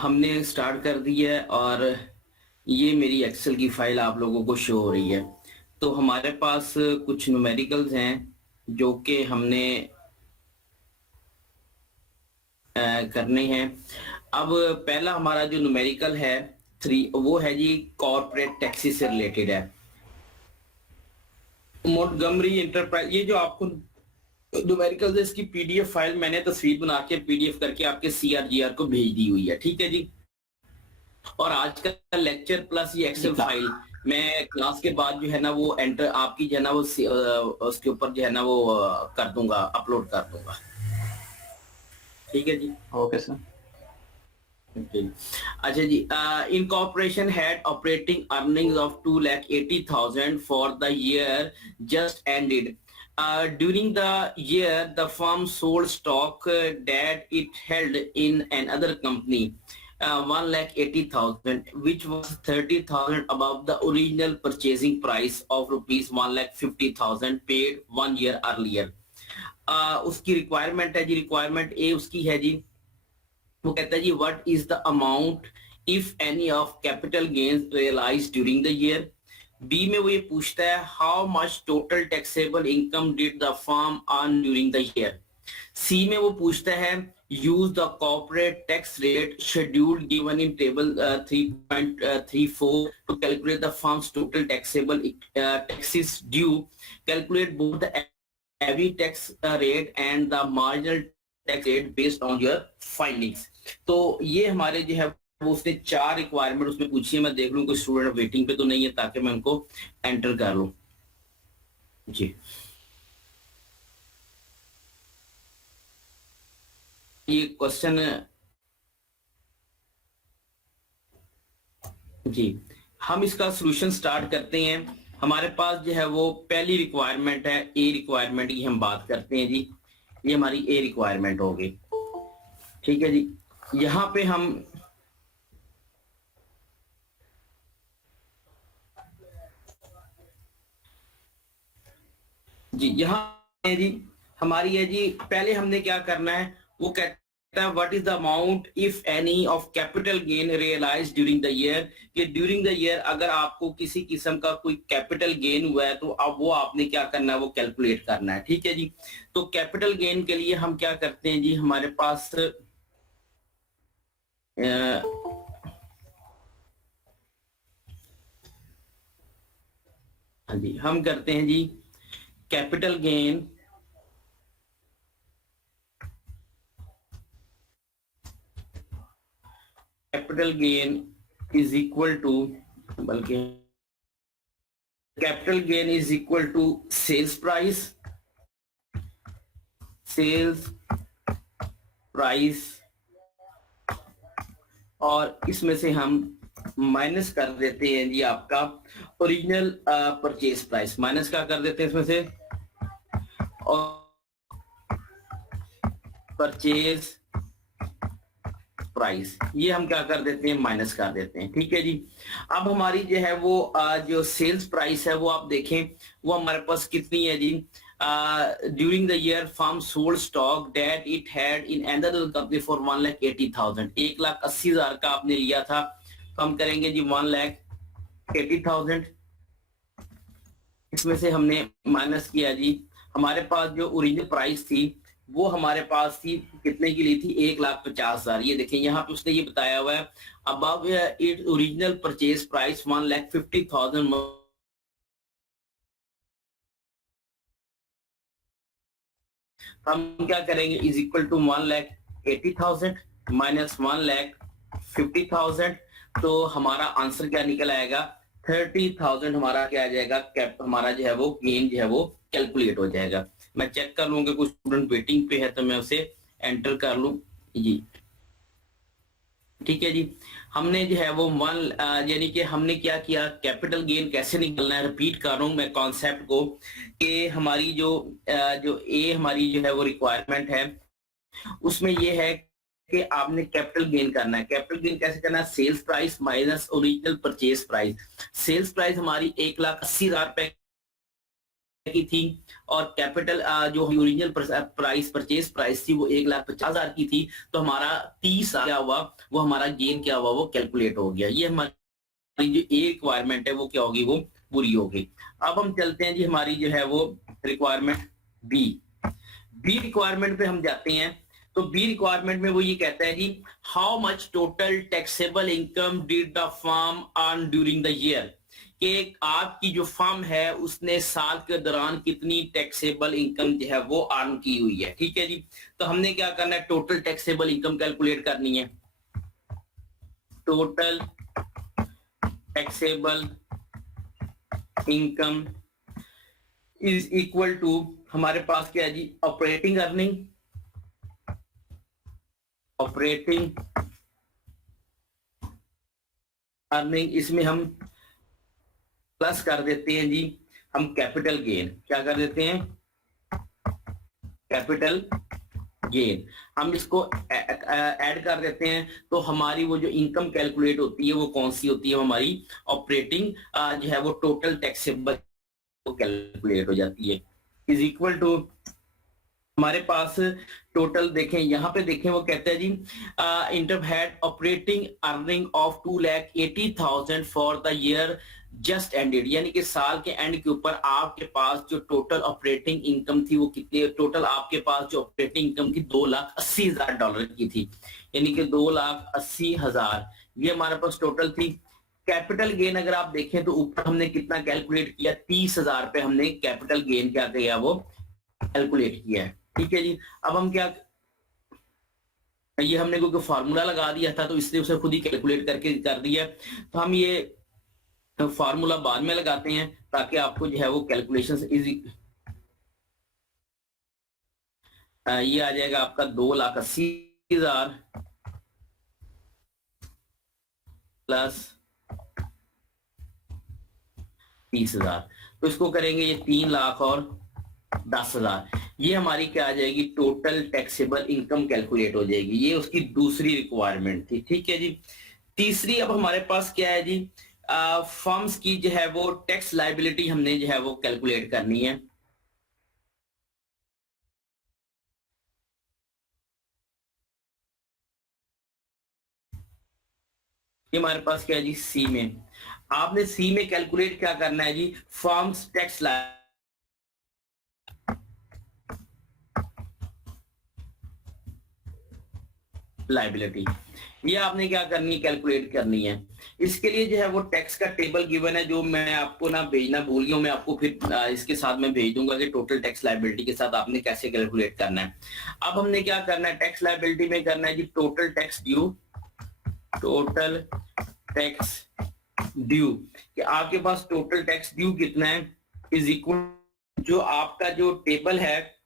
हमने स्टार्ट कर दी है और ये मेरी एक्सेल की फाइल आप लोगों को शो हो रही है। तो हमारे पास कुछ न्यूमेरिकल्स हैं जो कि हमने करने हैं। अब पहला हमारा जो न्यूमेरिकल है 3 वो है जी कॉर्पोरेट टैक्सी से रिलेटेड है। मोंटगोमरी एंटरप्राइज ये जो आपको न्यूमेरिकल्स है इसकी पीडीएफ फाइल मैंने तस्वीर बना के पीडीएफ करके आपके सीआरजीआर को भेज दी हुई है। ठीक है जी। और आज का लेक्चर प्लस ये एक्सेल फाइल मैं क्लास के बाद जो है ना वो एंटर आपकी जो है ना वो उसके ऊपर जो है ना वो कर दूंगा, अपलोड कर दूंगा। ठीक है जी। Okay sir. अच्छा जी। Incorporation had operating earnings of 2,80,000 for the year just ended. During the year, the firm sold stock that it held in another company, 1,80,000, which was 30,000 above the original purchasing price of rupees 1,50,000 paid 1 year earlier. उसकी requirement है जी, requirement ए उसकी है जी, वो कहता है जी what is the amount if any of capital gains realised during the year. B में वो ये पूछता है how much total taxable income did the firm earn during the year. C में वो पूछता है use the corporate tax rate schedule given in table 3.34 to calculate the firm's total taxable taxes due, calculate both the average tax rate and the marginal tax rate based on your findings. तो ये हमारे जो है वो उसने 4 requirement उसमें पूछी है। मैं देख लूं कोई स्टूडेंट वेटिंग पे तो नहीं है ताकि मैं उनको एंटर कर लूं जी। ये क्वेश्चन जी, हम इसका सॉल्यूशन स्टार्ट करते हैं। हमारे पास जो है वो पहली रिक्वायरमेंट है ए रिक्वायरमेंट की हम बात करते हैं जी। ये हमारी ए रिक्वायरमेंट होगी। ठीक है जी। यहां पे हम जी यहाँ है जी हमारी है जी, पहले हमने क्या करना है वो कहता है what is the amount if any of capital gain realised during the year. कि ड्यूरिंग द ईयर अगर आपको किसी किस्म का कोई कैपिटल गेन हुआ है तो अब वो आपने क्या करना है वो कैलकुलेट करना है। ठीक है जी। तो कैपिटल गेन के लिए हम क्या करते हैं जी, हमारे पास हाँ जी हम करते हैं जी capital gain is equal to, बल्कि capital gain is equal to sales price और इसमें से हम माइनस कर देते हैं जी आपका ओरिजिनल परचेज प्राइस, माइनस क्या कर देते हैं इसमें से और परचेज प्राइस ये हम क्या कर देते हैं माइनस कर देते हैं। ठीक है जी। अब हमारी जो है वो जो सेल्स प्राइस है वो आप देखें वो हमारे पास कितनी है जी। During the year firm sold stock that it had in another company for 1,80,000, 1,80,000 का आपने लिया था। तो हम करेंगे जी 1,80,000, इसमें से हमने माइनस किया जी हमारे पास जो ओरिजिनल प्राइस थी वो हमारे पास थी कितने की ली थी 1,50,000। ये देखें यहाँ पे उसने ये बताया हुआ है above it original purchase price 1,50,000। हम क्या करेंगे इज इक्वल टू 1,80,000 माइनस 1,50,000। तो हमारा आंसर क्या निकल आएगा 30,000 हमारा क्या आ जाएगा, कैप हमारा जो है वो गेन जो है वो कैलकुलेट हो जाएगा। मैं चेक कर लूंगा कुछ स्टूडेंट वेटिंग पे है तो मैं उसे एंटर कर लूं जी। ठीक है जी। हमने जो है वो यानी कि हमने क्या किया कैपिटल गेन कैसे निकलना है, रिपीट कर रहा हूं मैं कॉन्सेप्ट को कि हमारी जो ए हमारी जो है वो रिक्वायरमेंट है उसमें ये है कि आपने कैपिटल गेन करना है। कैपिटल गेन कैसे करना है, sales price minus original purchase price. Sales price हमारी 1,80,000 रुपए की थी और कैपिटल जो ओरिजिनल प्राइस परचेज प्राइस थी वो 1,50,000 की थी, तो हमारा 30 क्या हुआ, वो हमारा गेन क्या हुआ, वो कैलकुलेट हो गया। ये हमारी जो ए रिक्वायरमेंट है वो क्या होगी, वो पूरी होगी। अब हम चलते हैं जी हमारी जो है वो रिक्वायरमेंट बी। बी रिक्वायरमेंट पे हम जाते हैं। तो बी रिक्वायरमेंट में वो ये कहता है जी, how much total taxable income did the firm earn during the year, कि आपकी जो फर्म है उसने साल के दौरान कितनी टैक्सेबल इनकम जो है वो अर्न की हुई है। ठीक है जी, तो हमने क्या करना है, टोटल टैक्सेबल इनकम कैलकुलेट करनी है। Total taxable income is equal to, हमारे पास क्या है जी, ऑपरेटिंग अर्निंग, ऑपरेटिंग अर्निंग, इसमें हम प्लस कर देते हैं जी हम कैपिटल गेन, क्या कर देते हैं, कैपिटल गेन, हम इसको ऐड कर देते हैं। तो हमारी वो जो इनकम कैलकुलेट होती है वो कौन सी होती है, हमारी ऑपरेटिंग जो है वो टोटल टैक्सेबल कैलकुलेट हो जाती है, इज इक्वल टू, हमारे पास टोटल देखें, यहाँ पे देखें वो कहते हैं जी, inter had operating earning of 2,80,000 for the year just ended, यानी कि साल के एंड के ऊपर आपके पास जो टोटल ऑपरेटिंग इनकम थी वो कितनी, टोटल आपके पास जो ऑपरेटिंग इनकम की $2,80,000 की थी, यानी कि 2,80,000 ये हमारे पास टोटल थी। कैपिटल गेन अगर आप देखें तो ऊपर हमने कितना कैलकुलेट किया, 30,000 पे हमने कैपिटल गेन क्या किया, वो कैलकुलेट किया है। ठीक है जी, अब हम क्या, ये हमने कोई फार्मूला लगा दिया था तो इसलिए उसे खुद ही कैलकुलेट करके कर दिया। तो हम ये फार्मूला बाद में लगाते हैं ताकि आपको जो है वो कैलकुलेशन इजी, ये आ जाएगा आपका 2,80,000 प्लस 30,000, तो इसको करेंगे ये 3,00,000 और 10,000, ये हमारी क्या आ जाएगी, टोटल टैक्सेबल इनकम कैलकुलेट हो जाएगी। ये उसकी दूसरी रिक्वायरमेंट थी। ठीक है जी, तीसरी अब हमारे पास क्या है जी, फर्म्स की जो है वो टैक्स लाइबिलिटी हमने जो है वो कैलकुलेट करनी है। ये हमारे पास क्या है जी, सी में, आपने सी में कैलकुलेट क्या करना है जी, फर्म्स टैक्स लाइबिलिटी, ये आपने क्या करनी है, कैलकुलेट करनी है। इसके लिए जो है वो टैक्स का टेबल गिवन है, जो मैं आपको ना भेजना भूल गया हूं, मैं आपको फिर इसके साथ में भेज दूंगा कि टोटल टैक्स लाइबिलिटी के साथ आपने कैसे कैलकुलेट करना है। अब हमने क्या करना है, टैक्स लाइबिलिटी में करना है जी total tax due, total tax due, कि आपके पास टोटल टैक्स ड्यू कितना है, इज इक्वल, जो आपका जो टेबल है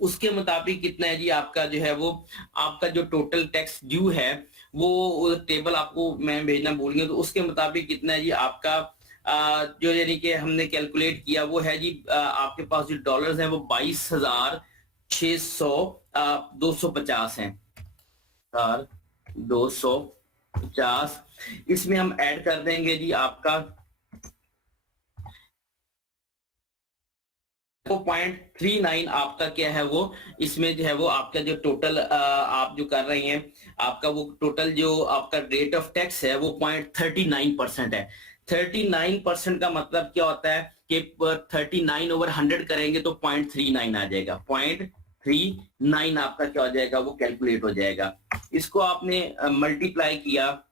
उसके मुताबिक कितना है जी, आपका जो है वो, आपका जो टोटल टैक्स ड्यू है वो टेबल आपको मैं भेजना भूल गया, तो उसके मुताबिक कितना है जी आपका जो, यानी कि हमने कैलकुलेट किया वो है जी, आपके पास जो डॉलर्स हैं वो 22,600 250 हैं, 250, इसमें हम ऐड कर देंगे जी आपका 0.39, आपका क्या है वो, इसमें जो है वो आपका जो टोटल आप जो कर रहे हैं, आपका वो टोटल जो आपका रेट ऑफ टैक्स है वो 0.39% है। 39% का मतलब क्या होता है कि 39/100 करेंगे तो 0.39 आ जाएगा, 0.39 आपका क्या हो जाएगा, वो कैलकुलेट हो जाएगा। इसको आपने मल्टीप्लाई किया,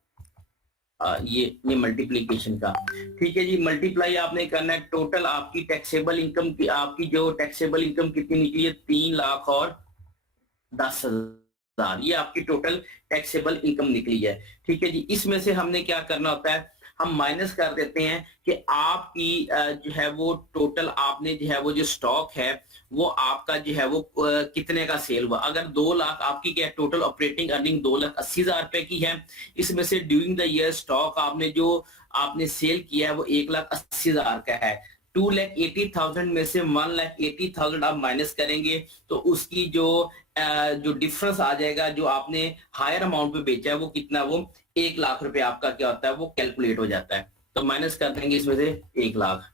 ये मल्टीप्लीकेशन का, ठीक है जी, मल्टीप्लाई आपने करना है, टोटल आपकी टैक्सेबल इनकम की, आपकी जो टैक्सेबल इनकम कितनी निकली है, 3,10,000, ये आपकी टोटल टैक्सेबल इनकम निकली है। ठीक है जी, इसमें से हमने क्या करना होता है, हम माइनस कर देते हैं कि आपकी जो है वो टोटल, आपने जो है वो जो स्टॉक है वो आपका जो है वो कितने का सेल हुआ। अगर 2 लाख आपकी क्या टोटल ऑपरेटिंग अर्निंग 2,80,000 रुपए की है, इसमें से ड्यूरिंग द ईयर स्टॉक आपने जो आपने सेल किया है वो 1,80,000 का है। 2,80,000 में से 1,80,000 आप माइनस करेंगे तो उसकी जो डिफरेंस आ जाएगा, जो आपने हायर अमाउंट पे बेचा है वो कितना, वो 1 लाख रुपए आपका क्या होता है वो कैलकुलेट हो जाता है। तो माइनस कर देंगे इसमें से 1 लाख।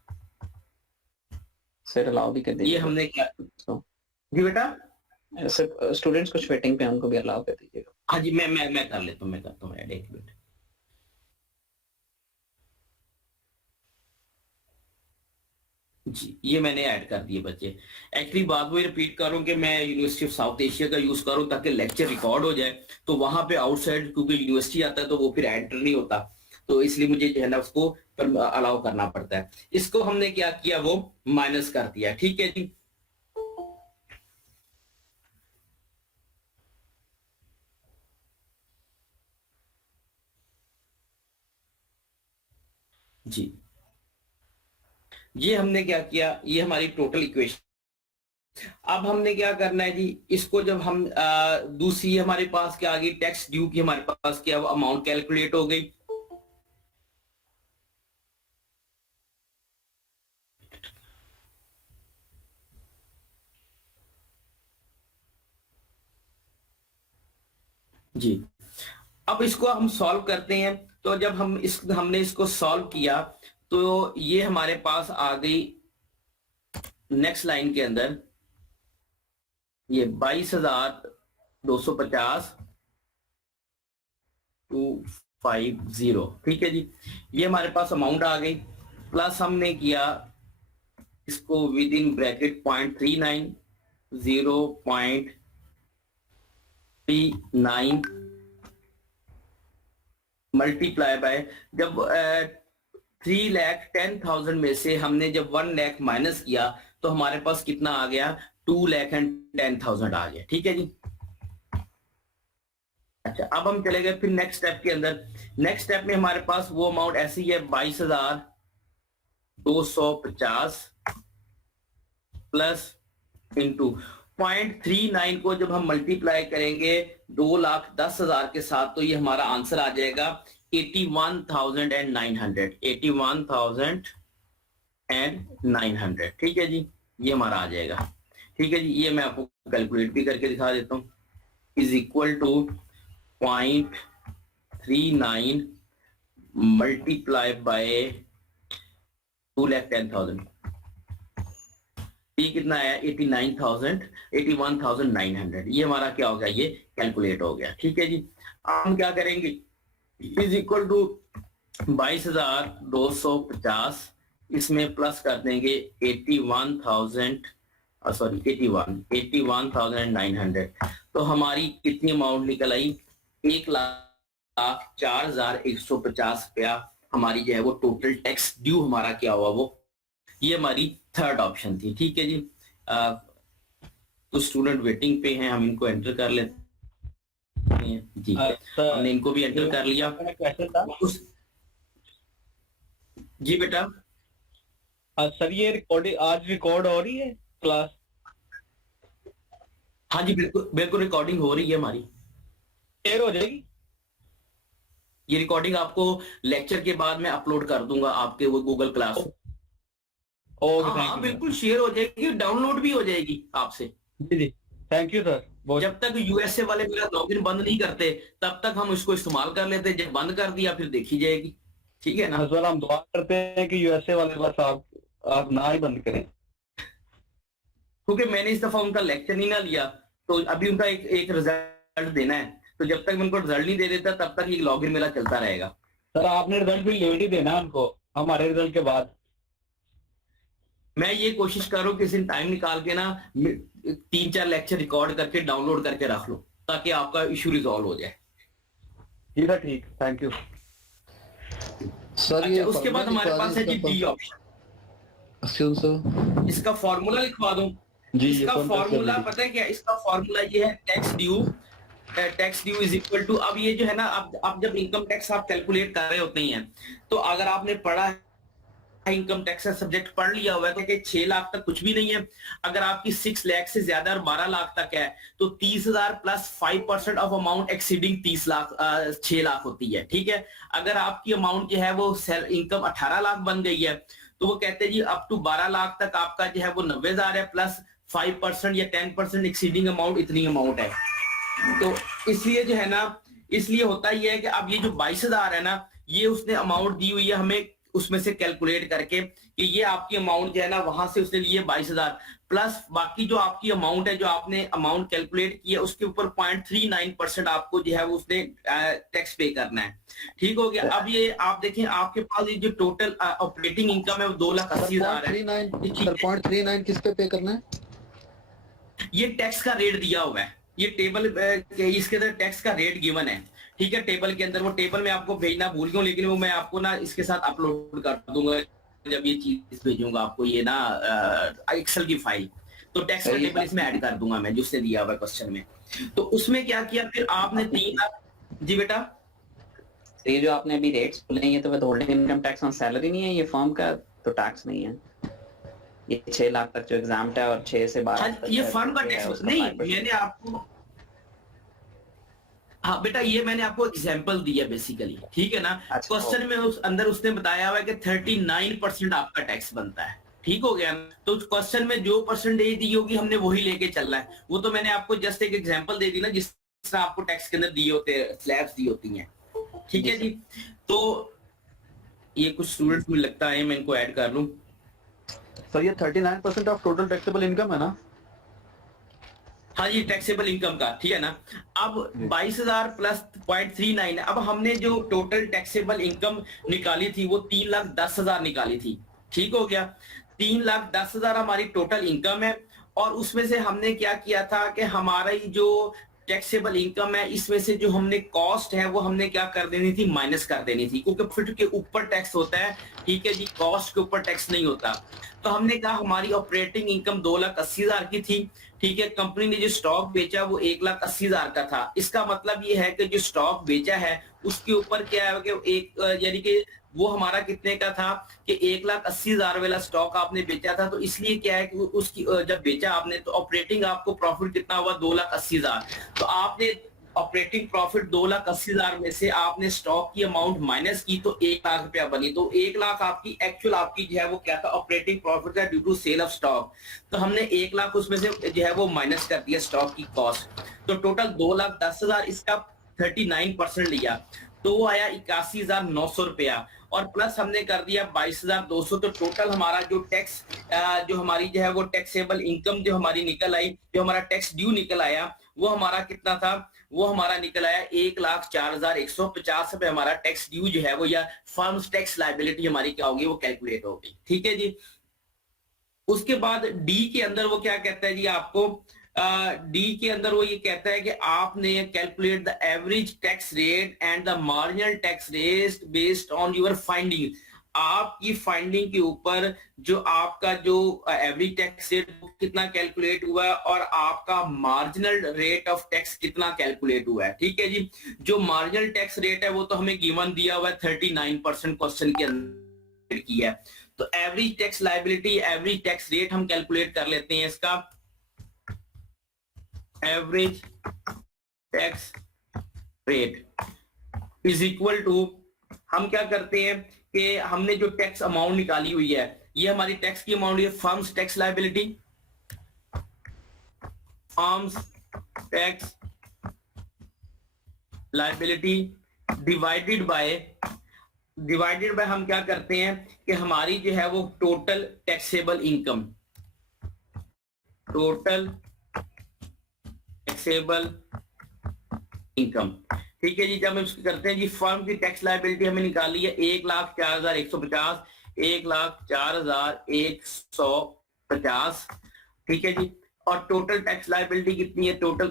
सर अलाउ भी कर ये दीजिएगा। हमने क्या तो जी बेटा, सर स्टूडेंट्स कुछ वेटिंग पे हैं, उनको भी अलाउ कर दीजिएगा। हाँ जी मैं कर लेता हूँ, मैं करता हूँ ऐड, एक मिनट। जी ये मैंने ऐड कर दिए बच्चे। एक्चुअली बात वही रिपीट कर रहा हूँ कि मैं यूनिवर्सिटी ऑफ साउथ एशिया का यूज करूँ ताकि लेक्चर रिकॉर्ड हो जाए, तो वहां पे आउटसाइड क्योंकि यूनिवर्सिटी आता है तो वो फिर एंटर नहीं होता, तो इसलिए मुझे जो है ना उसको अलाउ करना पड़ता है। इसको हमने क्या किया, वो माइनस कर दिया, ठीक है जी। जी ये हमने क्या किया, ये हमारी टोटल इक्वेशन। अब हमने क्या करना है जी, इसको जब हम दूसरी हमारे पास क्या आ गई, टैक्स ड्यू की हमारे पास क्या अमाउंट कैलकुलेट हो गई। जी अब इसको हम सॉल्व करते हैं, तो जब हमने इसको सॉल्व किया तो ये हमारे पास आ गई नेक्स्ट लाइन के अंदर ये 22,250 250, ठीक है जी। ये हमारे पास अमाउंट आ गई, प्लस हमने किया इसको with in bracket 0.39 0.39 multiply bye, जब 3,10,000 में से हमने जब 1 लाख माइनस किया तो हमारे पास कितना आ गया, 2,10,000 आ गया, ठीक है जी। अच्छा अब हम चले गए फिर नेक्स्ट स्टेप के अंदर। नेक्स्ट स्टेप में हमारे पास वो अमाउंट ऐसी है 22,250 प्लस इंटू 0.39 को जब हम मल्टीप्लाई करेंगे 2,10,000 के साथ तो ये हमारा आंसर आ जाएगा 81,900, 81,900, ठीक है जी। ये हमारा आ जाएगा, ठीक है जी। ये मैं आपको कैलकुलेट भी करके दिखा देता हूँ, is equal to 0.39 multiply by 2,10,000, ये कितना आया 81,900, ये हमारा क्या हो गया, ये कैलकुलेट हो गया, ठीक है जी। अब हम क्या करेंगे, इज इक्वल टू 22,250 इसमें प्लस कर देंगे 81,900, तो हमारी कितनी अमाउंट निकल आई, 1,04,150 रुपया हमारी जो है वो टोटल टैक्स ड्यू हमारा क्या हुआ वो, ये हमारी थर्ड ऑप्शन थी, ठीक है जी। कुछ स्टूडेंट वेटिंग पे हैं, हम इनको एंटर कर लेते हैं जी। हमने इनको भी एंटर कर लिया। जी बेटा, सर ये रिकॉर्डिंग आज रिकॉर्ड हो रही है क्लास? हाँ जी बिल्कुल बिल्कुल रिकॉर्डिंग हो रही है हमारी, शेयर हो जाएगी ये रिकॉर्डिंग आपको लेक्चर के बाद मैं अपलोड कर दूंगा आपके वो गूगल क्लास। हाँ बिल्कुल शेयर हो जाएगी, डाउनलोड भी हो जाएगी आपसे। जी जी थैंक यू सर। जब तक यूएसए वाले मेरा लॉगिन बंद नहीं करते तब तक हम इसको इस्तेमाल कर लेते, जब बंद कर दिया फिर देखी जाएगी, ठीक है ना। सर हम दुआ करते हैं कि यूएसए वाले बस आप ना ही बंद करें, क्योंकि मैंने इस दफा उनका लेक्चर नहीं ना लिया, तो अभी उनका एक रिजल्ट देना है, तो जब तक मैं उनको रिजल्ट नहीं दे देता तब तक ये लॉगिन मेरा चलता रहेगा। सर आपने रिजल्ट भी लेट ही देना उनको, हमारे रिजल्ट के बाद। मैं ये कोशिश कर रहा हूँ किसी टाइम निकाल के ना 3-4 लेक्चर रिकॉर्ड करके डाउनलोड करके रख लो ताकि आपका इशू रिजॉल्व हो जाए। जी सर ठीक, थैंक यू सर। अच्छा, उसके बाद हमारे पास है जी डी ऑप्शन, इसका फॉर्मूला लिखवा दूं जी। इसका फॉर्मूला पता है क्या, इसका फॉर्मूला ये है tax due is equal to, अब ये जो है ना अब जब इनकम टैक्स आप कैलकुलेट कर रहे होते हैं तो अगर आपने पढ़ा है इनकम टैक्स का सब्जेक्ट पढ़ लिया हुआ है कि 6 लाख तक कुछ भी नहीं है, अगर आपकी 6 लाख से ज्यादा और 12 लाख तक है तो 30,000 plus 5% of amount exceeding 6 lakh होती है, ठीक है। अगर आपकी अमाउंट जो है वो इनकम 18 लाख बन गई है तो वो कहते हैं जी अप टू 12 लाख तक आपका जो है वो 90,000 है, प्लस 5% या 10% एक्सीडिंग अमाउंट इतनी अमाउंट है। तो इसलिए जो है ना, इसलिए होता ही है कि अब ये जो 22,000 है ना, ये उसने अमाउंट दी हुई है हमें उसमें से कैलकुलेट करके कि ये आपकी अमाउंट जो है ना वहां से उसने लिए 22,000 प्लस बाकी जो आपकी अमाउंट है जो आपने अमाउंट कैलकुलेट किया उसके ऊपर 0.39% आपको जो है वो उसने टैक्स पे करना है। ठीक हो गया। अब ये आप देखें आपके पास ये जो टोटल ऑपरेटिंग इनकम है वो 2,80,000 है। 0.39 किस पे करना है? ये टैक्स का रेट दिया हुआ है, ये टेबल इसके अंदर टैक्स का रेट गिवन है। ठीक है, टेबल के अंदर वो टेबल मैं आपको भेजना भूल गया, लेकिन वो मैं आपको ना इसके साथ अपलोड कर दूंगा जब ये चीज भेजूंगा आपको, ये ना एक्सेल की फाइल, तो टैक्स का टेबल इसमें ऐड कर दूंगा मैं जिसने दिया हुआ है क्वेश्चन में। तो उसमें क्या किया फिर आपने 3 लाख। जी बेटा, ये जो आपने अभी रेट्स बोले ये तो विथहोल्डिंग इनकम टैक्स ऑन सैलरी नहीं है, ये फर्म का तो टैक्स नहीं है। ये 6 लाख तक जो एग्जाम्प्ट है और 6 से 12 तक ये फर्म का टैक्स नहीं, मैंने आपको, हाँ बेटा ये मैंने आपको एग्जांपल दिया बेसिकली, ठीक है ना। क्वेश्चन में उस अंदर उसने बताया हुआ है कि 39% आपका टैक्स बनता है। ठीक हो गया। तो क्वेश्चन में जो परसेंटेज दी होगी हमने वही लेके चलना है। वो तो मैंने आपको जस्ट एक एग्जांपल दे दी ना, जिस तरह आपको टैक्स के अंदर दिए होते स्लैब्स दी होती हैं। ठीक है जी। तो ये कुछ स्टूडेंट्स मुझे लगता है मैं इनको ऐड कर लूं। सर ये 39% ऑफ टोटल टैक्सेबल इनकम है ना? हाँ जी, टैक्सेबल इनकम का, ठीक है ना। अब 22,000 प्लस 0.39, अब हमने जो टोटल टैक्सेबल इनकम निकाली थी वो 3,10,000 निकाली थी। ठीक हो गया। 3,10,000 हमारी टोटल इनकम है, और उसमें से हमने क्या किया था कि हमारा जो टैक्सेबल इनकम है इसमें से जो हमने कॉस्ट है वो हमने क्या कर देनी थी, माइनस कर देनी थी, क्योंकि प्रॉफिट के ऊपर टैक्स होता है। ठीक है जी, कॉस्ट के ऊपर टैक्स नहीं होता। तो हमने कहा हमारी ऑपरेटिंग इनकम 2,80,000 की थी। ठीक है, कंपनी ने जो स्टॉक बेचा वो 1,80,000 का था। इसका मतलब ये है कि जो स्टॉक बेचा है उसके ऊपर क्या है कि एक यानी कि वो हमारा कितने का था कि 1,80,000 वाला स्टॉक आपने बेचा था, तो इसलिए क्या है कि उसकी जब बेचा आपने तो ऑपरेटिंग आपको प्रॉफिट कितना हुआ, 2,80,000। तो आपने ऑपरेटिंग प्रॉफिट 2,80,000 में से आपने स्टॉक की अमाउंट माइनस की तो 1 लाख रुपया बनी। तो 1 लाख आपकी एक्चुअल आपकी जो है वो क्या था, ऑपरेटिंग प्रॉफिट है due to sale of stock. तो हमने 1 लाख उसमें से जो है वो माइनस कर दिया स्टॉक की कॉस्ट। तो टोटल 2,10,000 इसका 39% लिया, तो वो आया 81,900 रुपया, और प्लस हमने कर दिया 22,200। तो टोटल हमारा जो टैक्स जो हमारी जो है वो टैक्सेबल इनकम जो हमारी निकल आई, जो हमारा टैक्स ड्यू निकल आया, वो हमारा कितना था, वो हमारा निकल आया 1,04,150 रुपए। हमारा टैक्स ड्यू जो है वो, या फर्म्स टैक्स लायबिलिटी हमारी क्या होगी, वो कैलकुलेट होगी। ठीक है जी। उसके बाद डी के अंदर वो क्या कहता है जी आपको, डी के अंदर वो ये कहता है कि आपने calculate the average tax rate and the marginal tax rate based on your finding. आपकी फाइंडिंग के ऊपर जो आपका जो एवरेज टैक्स रेट कितना कैलकुलेट हुआ है और आपका मार्जिनल रेट ऑफ टैक्स कितना कैलकुलेट हुआ है। ठीक है जी। जो मार्जिनल टैक्स रेट है वो तो हमें गिवन दिया हुआ है 39% क्वेश्चन के अंदर किया है। तो average tax liability, average tax rate हम कैलकुलेट कर लेते हैं। इसका average tax rate is equal to, हम क्या करते हैं कि हमने जो टैक्स अमाउंट निकाली हुई है, ये हमारी टैक्स की अमाउंट है, firms tax liability, firms tax liability divided by हम क्या करते हैं कि हमारी जो है वो total taxable income, total taxable income. ठीक है जी। जब हम इसको करते हैं जी, फर्म की टैक्स लायबिलिटी हमें निकाली है 1,04,150, 1,04,150। ठीक है जी। और टोटल टैक्स लायबिलिटी कितनी है, टोटल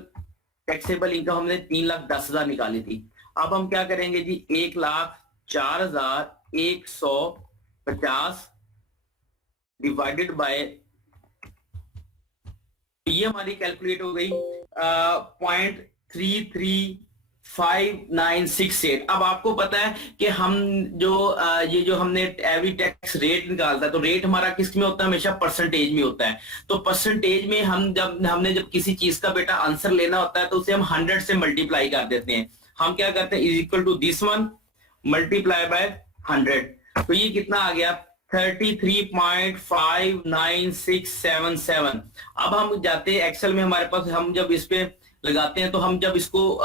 टैक्सेबल इनकम हमने 3,10,000 निकाली थी। अब हम क्या करेंगे जी, 1,04,150 डिवाइडेड बाय, ये हमारी कैलकुलेट हो गई 0.335968। अब आपको पता है कि हम जो ये जो हमने एवरेज टैक्स रेट निकालता है, तो रेट हमारा किस में होता है, हमेशा परसेंटेज में होता है। तो परसेंटेज में हमने जब किसी चीज का बेटा आंसर लेना होता है तो उसे हम 100 से मल्टीप्लाई कर देते हैं। हम क्या करते हैं, is equal to this one multiply by 100। तो ये कितना आ गया, 33.59677। अब हम जाते हैं एक्सेल में, हमारे पास हम जब इस पे लगाते हैं तो हम जब इसको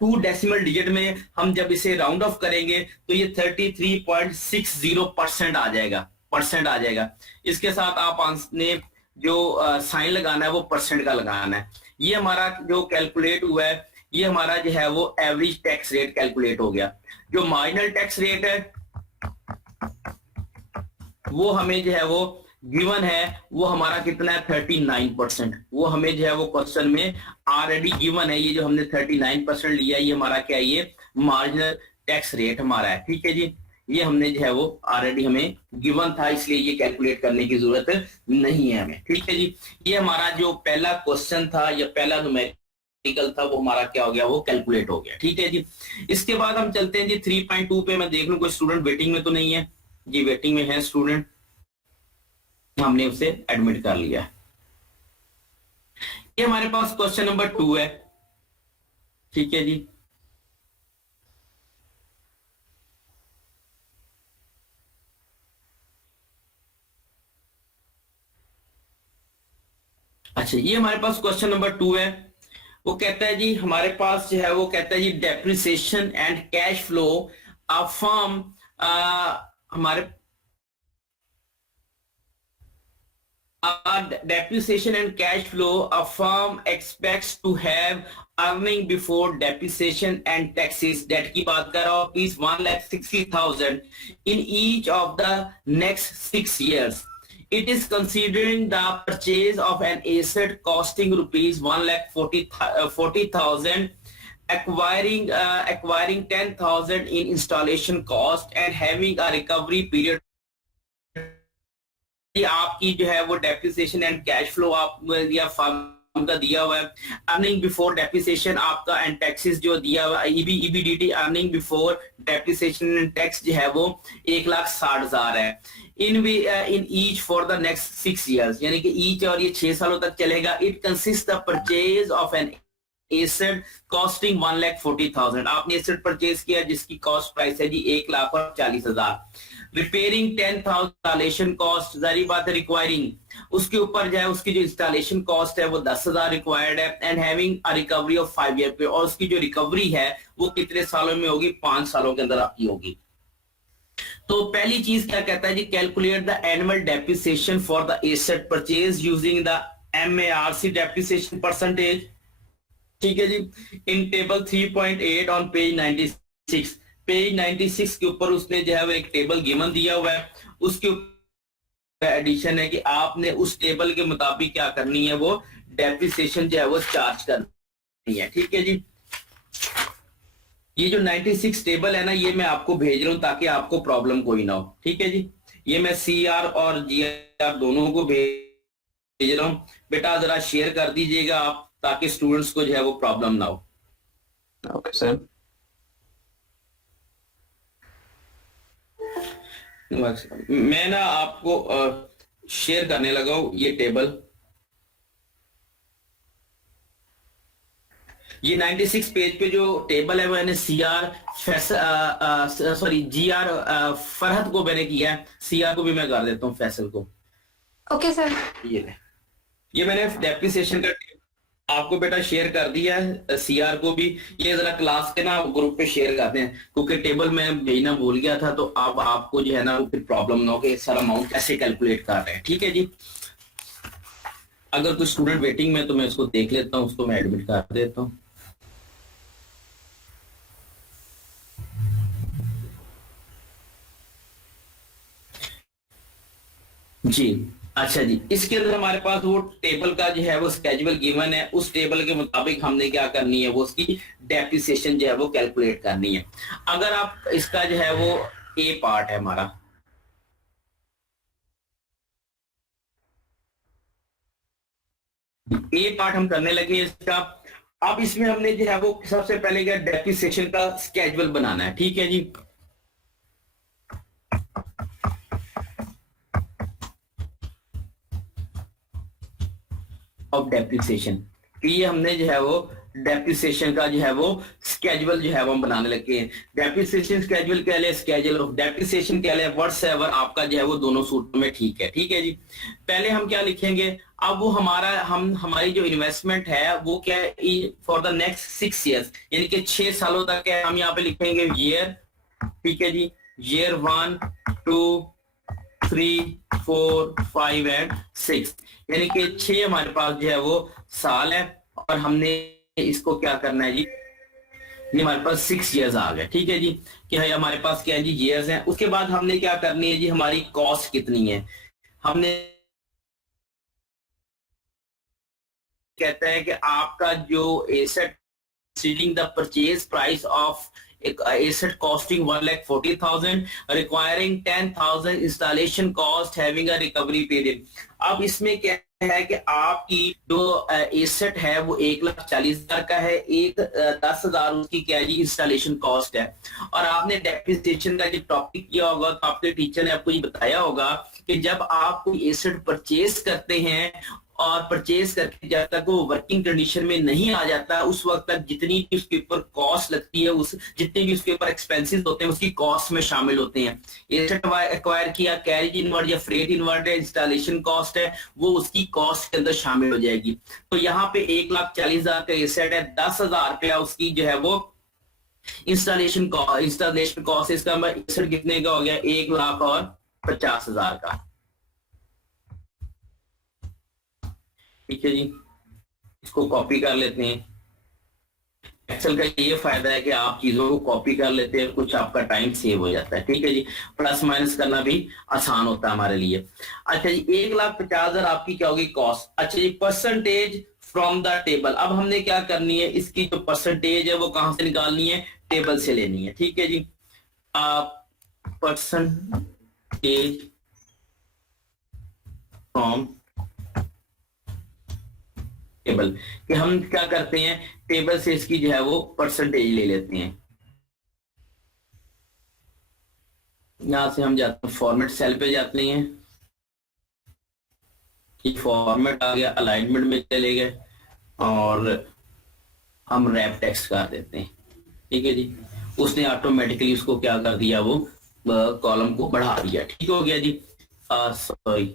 2 डेसिमल डिजिट में हम जब इसे राउंड ऑफ करेंगे तो ये 33.60% आ जाएगा। इसके साथ आप ने जो साइन लगाना है वो परसेंट का लगाना है। ये हमारा जो कैलकुलेट हुआ है, ये हमारा जो है वो एवरेज टैक्स रेट कैलकुलेट हो गया। जो मार्जिनल टैक्स रेट है वो हमें जो है वो गिवन है, वो हमारा कितना है 39%। वो हमें जो है वो क्वेश्चन में ऑलरेडी गिवन है। ये जो हमने 39% लिया, ये हमारा क्या है, ये मार्जिनल टैक्स रेट हमारा है। ठीक है जी, ये हमने जो है वो ऑलरेडी हमें गिवन था, इसलिए ये कैलकुलेट करने की जरूरत नहीं है हमें। ठीक है जी, ये हमारा जो पहला क्वेश्चन था या पहला न्यूमेरिकल था वो हमारा क्या हो गया, वो कैलकुलेट हो गया। ठीक है जी, इसके बाद हम चलते हैं जी 3.2 पे। मैं देख लूं कोई स्टूडेंट वेटिंग में तो नहीं है जी। वेटिंग में है स्टूडेंट, हमने उसे एडमिट कर लिया। ये हमारे पास क्वेश्चन नंबर 2 है। ठीक है जी, अच्छा ये हमारे पास क्वेश्चन नंबर 2 है। वो कहता है जी, हमारे पास जो है वो कहता है जी depreciation and cash flow of firm, हमारे depreciation and cash flow, a firm expects to have earning before depreciation and taxes, that की बात कर रहा हूँ, rupees 1,60,000 in each of the next 6 years. It is considering the purchase of an asset costing rupees 1,40,000, acquiring 10,000 in installation cost and having a recovery period। आपकी जो है वो depreciation and cash flow आप या फर्म का दिया हुआ है। अर्निंग बिफोर डेप्रिसिएशन आपका एंड टैक्सेस जो दिया हुआ है, EBDT earning before depreciation and tax जो है वो 1,60,000 है। In each for the next 6 years, यानी कि ईच, और ये 6 सालों तक चलेगा। It consist the purchase of an asset costing 1,40,000। आपने एसेट परचेज किया जिसकी कॉस्ट प्राइस है जी 1,40,000। रिपेयरिंग 10,000 इंस्टॉलेशन कॉस्ट, जारी बात है रिक्वायरिंग, उसके ऊपर जो है उसकी जो इंस्टॉलेशन कॉस्ट है वो 10,000 रिक्वायर्ड है। And having a recovery of 5 year पे, और उसकी जो रिकवरी है वो कितने सालों में होगी, 5 सालों के अंदर आपकी होगी। तो पहली चीज क्या कहता है जी, calculate the annual depreciation for the asset purchase using the MARC depreciation percentage. ठीक है जी, in table 3.8 on page 96। Page 96 के ऊपर उसने जो है वो एक टेबल गिवन दिया हुआ है, उसके ऊपर एडिशन है कि आपने उस टेबल के मुताबिक क्या करनी है, वो डेप्रिसिएशन जो है वो चार्ज करनी है। ठीक है जी, ये जो 96 टेबल है ना, ये मैं आपको भेज रहा हूं ताकि आपको प्रॉब्लम कोई ना हो। ठीक है जी, ये मैं CR और GR दोनों को भेज रहा हूं। बेटा जरा शेयर कर दीजिएगा आप, ताकि स्टूडेंट्स को जो है वो प्रॉब्लम ना हो। Okay sir. मैं ना आपको शेयर करने लगा हूं ये टेबल। ये 96 पेज पे जो टेबल है वो मैंने GR फरहत को मैंने किया है, CR को भी मैं कर देता हूँ फैसल को। Okay sir. ये मैंने डेप्रिसिएशन का आपको बेटा शेयर कर दिया है, CR को भी। ये जरा क्लास के ना ग्रुप पे शेयर करते हैं, क्योंकि टेबल में भेजना भूल गया था, तो अब आपको जो है ना फिर प्रॉब्लम ना हो कि सारा अमाउंट कैसे कैलकुलेट कर रहे हैं। ठीक है जी, अगर कोई स्टूडेंट वेटिंग में तो मैं उसको देख लेता हूँ, उसको मैं एडमिट कर देता हूँ। जी अच्छा जी, इसके अंदर हमारे पास वो टेबल का जो है वो स्केड्यूल गिवन है, उस टेबल के मुताबिक हमने क्या करनी है, वो उसकी डेप्रिसिएशन जो है वो कैलकुलेट करनी है। अगर आप इसका जो है वो ए पार्ट है हमारा, ए पार्ट हम करने लगे इसका। अब इसमें हमने जो है वो सबसे पहले क्या डेप्रिसिएशन का स्केड्यूल बनाना है। ठीक है जी, ऑफ डेप्रिसिएशन, ये हमने जो है वो डेप्रिसिएशन का जो है वो स्केड्यूल जो है वो हम बनाने लगे हैं। डेप्रिसिएशन स्केड्यूल कह ले, स्केड्यूल ऑफ डेप्रिसिएशन कह ले, व्हाटसएवर आपका जो है वो दोनों सूत्रों में ठीक है जी। पहले हम क्या लिखेंगे, अब वो हमारी जो इन्वेस्टमेंट है वो क्या है फॉर द नेक्स्ट 6 ईयर्स, यानी कि 6 सालों तक है। हम यहाँ पे लिखेंगे ईयर, ठीक है जी, ईयर 1 2 3 4 5 एंड 6, यानी कि 6 हमारे पास जो है वो साल है, और हमने इसको क्या करना है जी, ये हमारे पास 6 ईयर्स आ गए, ठीक है जी, कि हमारे पास क्या है जी ईयर्स हैं। उसके बाद हमने क्या करनी है जी, हमारी कॉस्ट कितनी है, हमने कहता है कि आपका जो asset ceiling the purchase price of asset costing 1,40,000, requiring 10,000 installation cost, having a recovery period। अब इसमें क्या है कि आपकी जो एसेट है वो 1,40,000 का है, 10,000 उसकी क्या है जी इंस्टॉलेशन कॉस्ट है। और आपने डेप्रिसिएशन का जो टॉपिक किया होगा तो आपके टीचर ने आपको ये बताया होगा कि जब आप कोई एसेट परचेज करते हैं और परचेज करके जब तक वो वर्किंग कंडीशन में नहीं आ जाता उस वक्त तक जितनी भी उसके ऊपर कॉस्ट लगती है, उस जितने भी उसके ऊपर एक्सपेंसेस होते हैं उसकी कॉस्ट में शामिल होते हैं। एसेट एक्वायर किया, कैरेज इनवर्ड या फ्रेट इनवर्ड है, इंस्टॉलेशन कॉस्ट है, वो उसकी कॉस्ट के अंदर शामिल हो जाएगी। तो यहाँ पे 1,40,000 का एसेट है, 10,000 रुपया उसकी जो है वो इंस्टॉलेशन कॉस्ट, इसका एसेट कितने का हो गया, 1,50,000 का, ठीक है जी। इसको कॉपी कर लेते हैं। एक्सेल का ये फायदा है कि आप चीजों को कॉपी कर लेते हैं, कुछ आपका टाइम सेव हो जाता है, ठीक है जी। प्लस माइनस करना भी आसान होता है हमारे लिए। अच्छा जी, 1,50,000 आपकी क्या होगी कॉस्ट। अच्छा जी, परसेंटेज फ्रॉम द टेबल, अब हमने क्या करनी है, इसकी जो परसेंटेज है वो कहां से निकालनी है, टेबल से लेनी है, ठीक है जी। परसेंटेज फ्रॉम टेबल, कि हम क्या करते हैं टेबल से इसकी जो है वो परसेंटेज ले लेते हैं। यहां से हम जाते हैं फॉर्मेट सेल पे जाते हैं, कि फॉर्मेट आ गया, अलाइनमेंट में चले गए और हम रैप टेक्स्ट कर देते हैं, ठीक है जी। उसने ऑटोमेटिकली उसको क्या कर दिया, वो कॉलम को बढ़ा दिया, ठीक हो गया जी। सॉरी,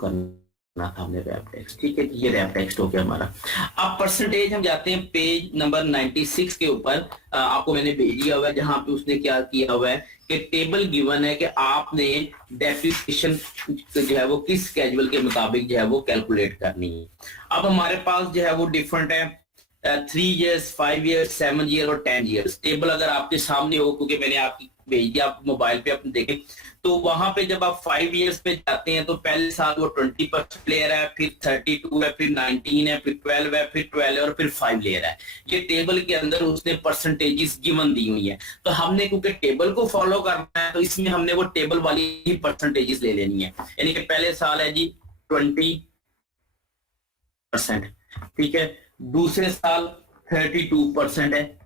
करना था हमने रैप टेक्स्ट, ठीक है, ये रैप टेक्स्ट हो गया हमारा। अब परसेंटेज हम जाते हैं पेज नंबर 96 के ऊपर, आपको मैंने भेज दिया हुआ है, जहां पे उसने क्या किया हुआ है कि टेबल गिवन है कि आपने डेप्रिसिएशन जो है वो किस स्केड्यूल के मुताबिक जो है वो कैलकुलेट करनी है। अब हमारे पास जो है वो डिफरेंट है, 3 ईयर्स, 5 ईयर्स, 7 ईयर और 10 ईयर्स। टेबल अगर आपके सामने हो, क्योंकि मैंने आपकी भेज दिया, आप मोबाइल पे अपने देखें, तो वहां पे जब आप 5 ईयर्स पे जाते हैं तो पहले साल वो 20% लेयर है, फिर 32 है, फिर 19 है, फिर 12 है, फिर 12 है और फिर 5 लेयर है। ये टेबल के अंदर उसने परसेंटेजेस गिवन दी हुई है। तो हमने क्योंकि टेबल को फॉलो करना है तो इसमें हमने वो टेबल वाली ही परसेंटेजेस ले लेनी है। यानी कि पहले साल है जी 20%, ठीक है, दूसरे साल 32% है,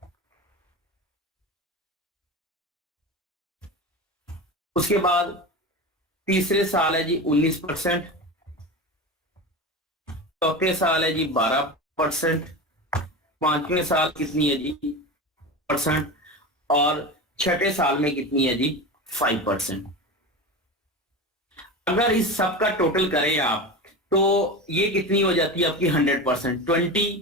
उसके बाद तीसरे साल है जी 19%, चौथे साल है जी 12%, पांचवें साल कितनी है जी परसेंट, और छठे साल में कितनी है जी 5%। अगर इस सब का टोटल करें आप तो ये कितनी हो जाती है आपकी 100%। 20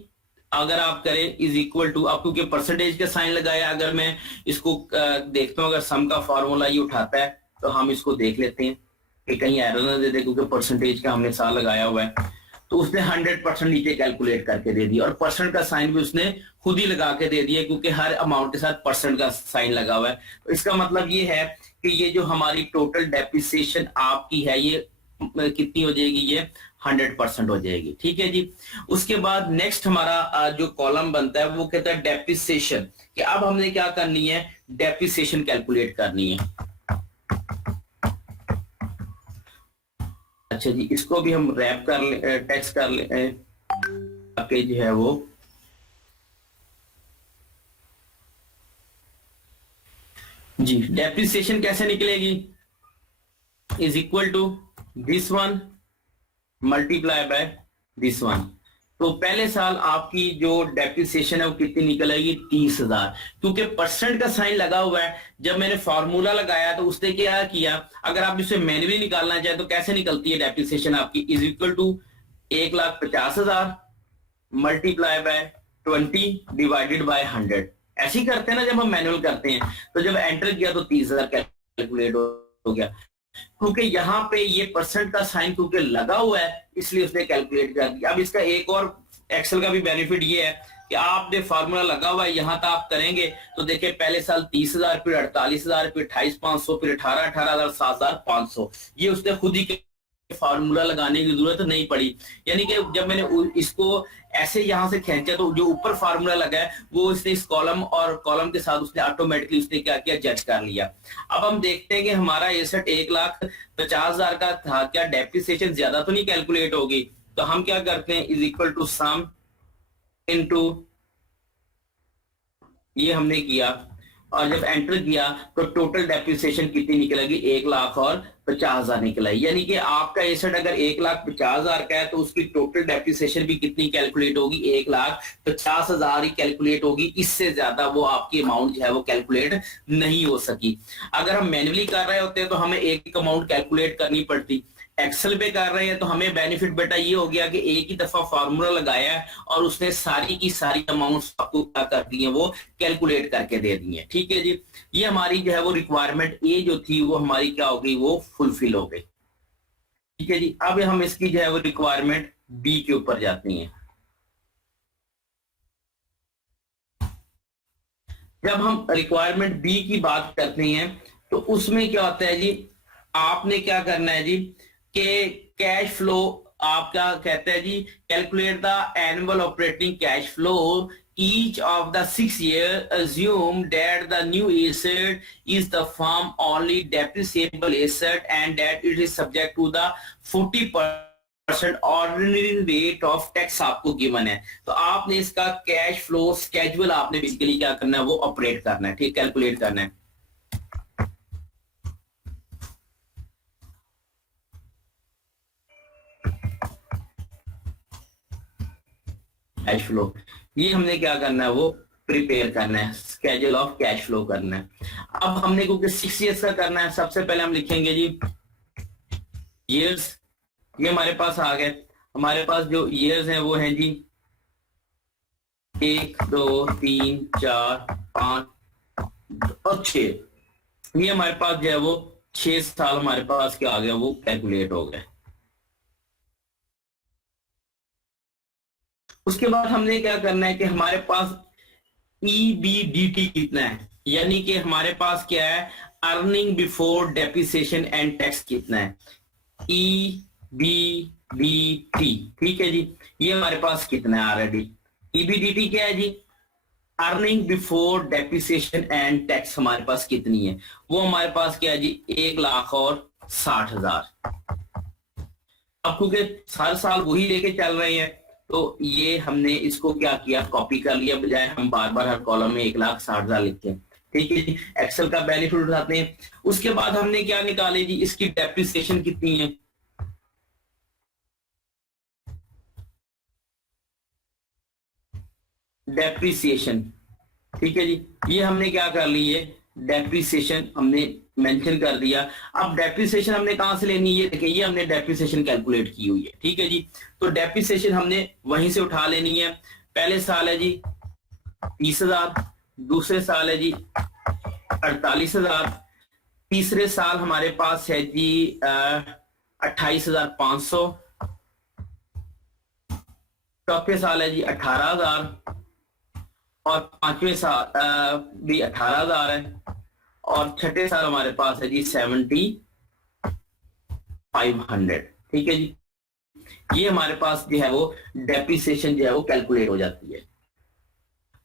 अगर आप करें इज इक्वल टू, आप क्योंकि परसेंटेज का साइन लगाया, अगर मैं इसको देखता हूं, अगर सम का फॉर्मूला ये उठाता है तो हम इसको देख लेते हैं कि कहीं एरर ना दे दे, क्योंकि परसेंटेज का हमने साल लगाया हुआ है। तो उसने 100% नीचे कैलकुलेट करके दे दिया, और परसेंट का साइन भी उसने खुद ही लगा के दे दिया, क्योंकि हर अमाउंट के साथ परसेंट का साइन लगा हुआ है। तो इसका मतलब ये है कि ये जो हमारी टोटल डेप्रिसिएशन आपकी है ये कितनी हो जाएगी, ये 100% हो जाएगी, ठीक है जी। उसके बाद नेक्स्ट हमारा जो कॉलम बनता है वो कहता है डेप्रिसिएशन, कि अब हमने क्या करनी है, डेप्रिसिएशन कैलकुलेट करनी है। अच्छा जी, इसको भी हम रैप कर ले, टेक्स्ट कर ले, ताकि जो है वो जी डेप्रिसिएशन कैसे निकलेगी, is equal to this one multiply by this one. तो पहले साल आपकी जो डेप्रिसिएशन है वो कितनी निकलेगी 30,000, क्योंकि परसेंट का साइन लगा हुआ है। जब मैंने फॉर्मूला लगाया तो उसने क्या किया, अगर आप इसे मैन्युअली निकालना चाहे तो कैसे निकलती है डेप्रिसिएशन आपकी, is equal to 1,50,000 multiply by 20 divided by 100। ऐसे ही करते हैं ना जब हम मैनुअल करते हैं। तो जब एंटर किया तो 30,000 कैलकुलेट हो गया। क्योंकि यहाँ पे ये परसेंट का साइन क्योंकि लगा हुआ है इसलिए उसने कैलकुलेट कर दिया। अब इसका एक और एक्सेल का भी बेनिफिट ये है कि आपने फार्मूला लगा हुआ है, यहाँ तक आप करेंगे तो देखिए पहले साल 30,000, फिर 48,000, फिर 28,500, फिर 18,000, 7,500। ये उसने खुद ही फार्मूला लगाने की जरूरत नहीं पड़ी। यानी कि जब मैंने इसको ऐसे यहां से खींचा तो जो ऊपर फार्मूला लगा है वो इसने इस कॉलम और कॉलम के साथ उसने ऑटोमेटिकली उसने क्या किया, जज कर लिया। अब हम देखते हैं कि हमारा एसेट 1,50,000 का था, क्या डेप्रिसिएशन ज्यादा तो नहीं कैलकुलेट होगी। तो हम क्या करते हैं, is equal to sum into, ये हमने किया और जब एंटर किया तो टोटल डेप्रिसिएशन कितनी निकलेगी, 1,50,000 निकला। यानी कि आपका एसेट अगर 1,50,000 का है तो उसकी टोटल डेप्रिसिएशन भी कितनी कैलकुलेट होगी, 1,50,000 ही कैलकुलेट होगी। इससे ज्यादा वो आपकी अमाउंट जो है वो कैलकुलेट नहीं हो सकी। अगर हम मैन्युअली कर रहे होते हैं तो हमें एक अमाउंट कैलकुलेट करनी पड़ती। एक्सेल पे कर रहे हैं तो हमें बेनिफिट बेटा ये हो गया कि एक ही दफा फार्मूला लगाया है और उसने सारी की सारी अमाउंट्स आपको क्या कर दी है, वो कैलकुलेट करके दे दी है। ठीक है जी, ये हमारी जो है वो रिक्वायरमेंट ए जो थी वो हमारी क्या हो गई, वो फुलफिल हो गई। ठीक है जी, अब हम इसकी जो है वो रिक्वायरमेंट बी के ऊपर जाती हैं। जब हम रिक्वायरमेंट बी की बात करते हैं तो उसमें क्या होता है जी, आपने क्या करना है जी कि कैश फ्लो आपका कहता है जी, calculate the annual operating cash flow each of the 6 years, assume that the new asset is the firm only depreciable asset and that it is subject to the 40% ordinary rate of tax आपको given है। तो आपने इसका cash flow schedule आपने basically क्या करना है, वो ऑपरेट करना है, ठीक, कैलकुलेट करना है। कैश फ्लो ये हमने क्या करना है, वो प्रिपेयर करना है, स्केड्यूल ऑफ कैश फ्लो करना है। अब हमने क्योंकि 6 ईयर्स का करना है, सबसे पहले हम लिखेंगे जी ईयर्स। ये हमारे पास आ गए। हमारे पास जो ईयर्स हैं वो हैं जी 1, 2, 3, 4, 5 और 6। ये हमारे पास जो है वो 6 साल हमारे पास क्या आ गया, वो कैलकुलेट हो गए। उसके बाद हमने क्या करना है कि हमारे पास ईबीडीटी कितना है, यानी कि हमारे पास क्या है, earning before depreciation and tax कितना है, ईबीडीटी। ठीक है जी, ये हमारे पास कितना है ऑलरेडी। ईबीडीटी क्या है जी, earning before depreciation and tax हमारे पास कितनी है, वो हमारे पास क्या है जी 1,60,000। अब क्योंकि हर साल वही लेके चल रहे हैं तो ये हमने इसको क्या किया, कॉपी कर लिया, बजाय हम बार बार हर कॉलम में 1,60,000 लिखते हैं। ठीक है जी, एक्सेल का बेनिफिट उठाते हैं। उसके बाद हमने क्या निकाले जी, इसकी डेप्रिसिएशन कितनी है, डेप्रिसिएशन। ठीक है जी, ये हमने क्या कर ली है, डेप्रिसिएशन हमने मेंशन कर दिया। अब डेप्रिसिएशन हमने कहां से लेनी है, देखिए ये हमने डेप्रिसिएशन कैलकुलेट की हुई है। ठीक है जी, तो डेप्रिसिएशन हमने वहीं से उठा लेनी है। पहले साल है जी 30,000, दूसरे साल है जी 48,000, तीसरे साल हमारे पास है जी 28,500, चौथे साल है जी 18,000 और पांचवें साल भी 18,000 है और छठे साल हमारे पास है जी 7,500। ठीक है जी, ये हमारे पास जो है वो डेप्रिसिएशन जो है वो कैलकुलेट हो जाती है।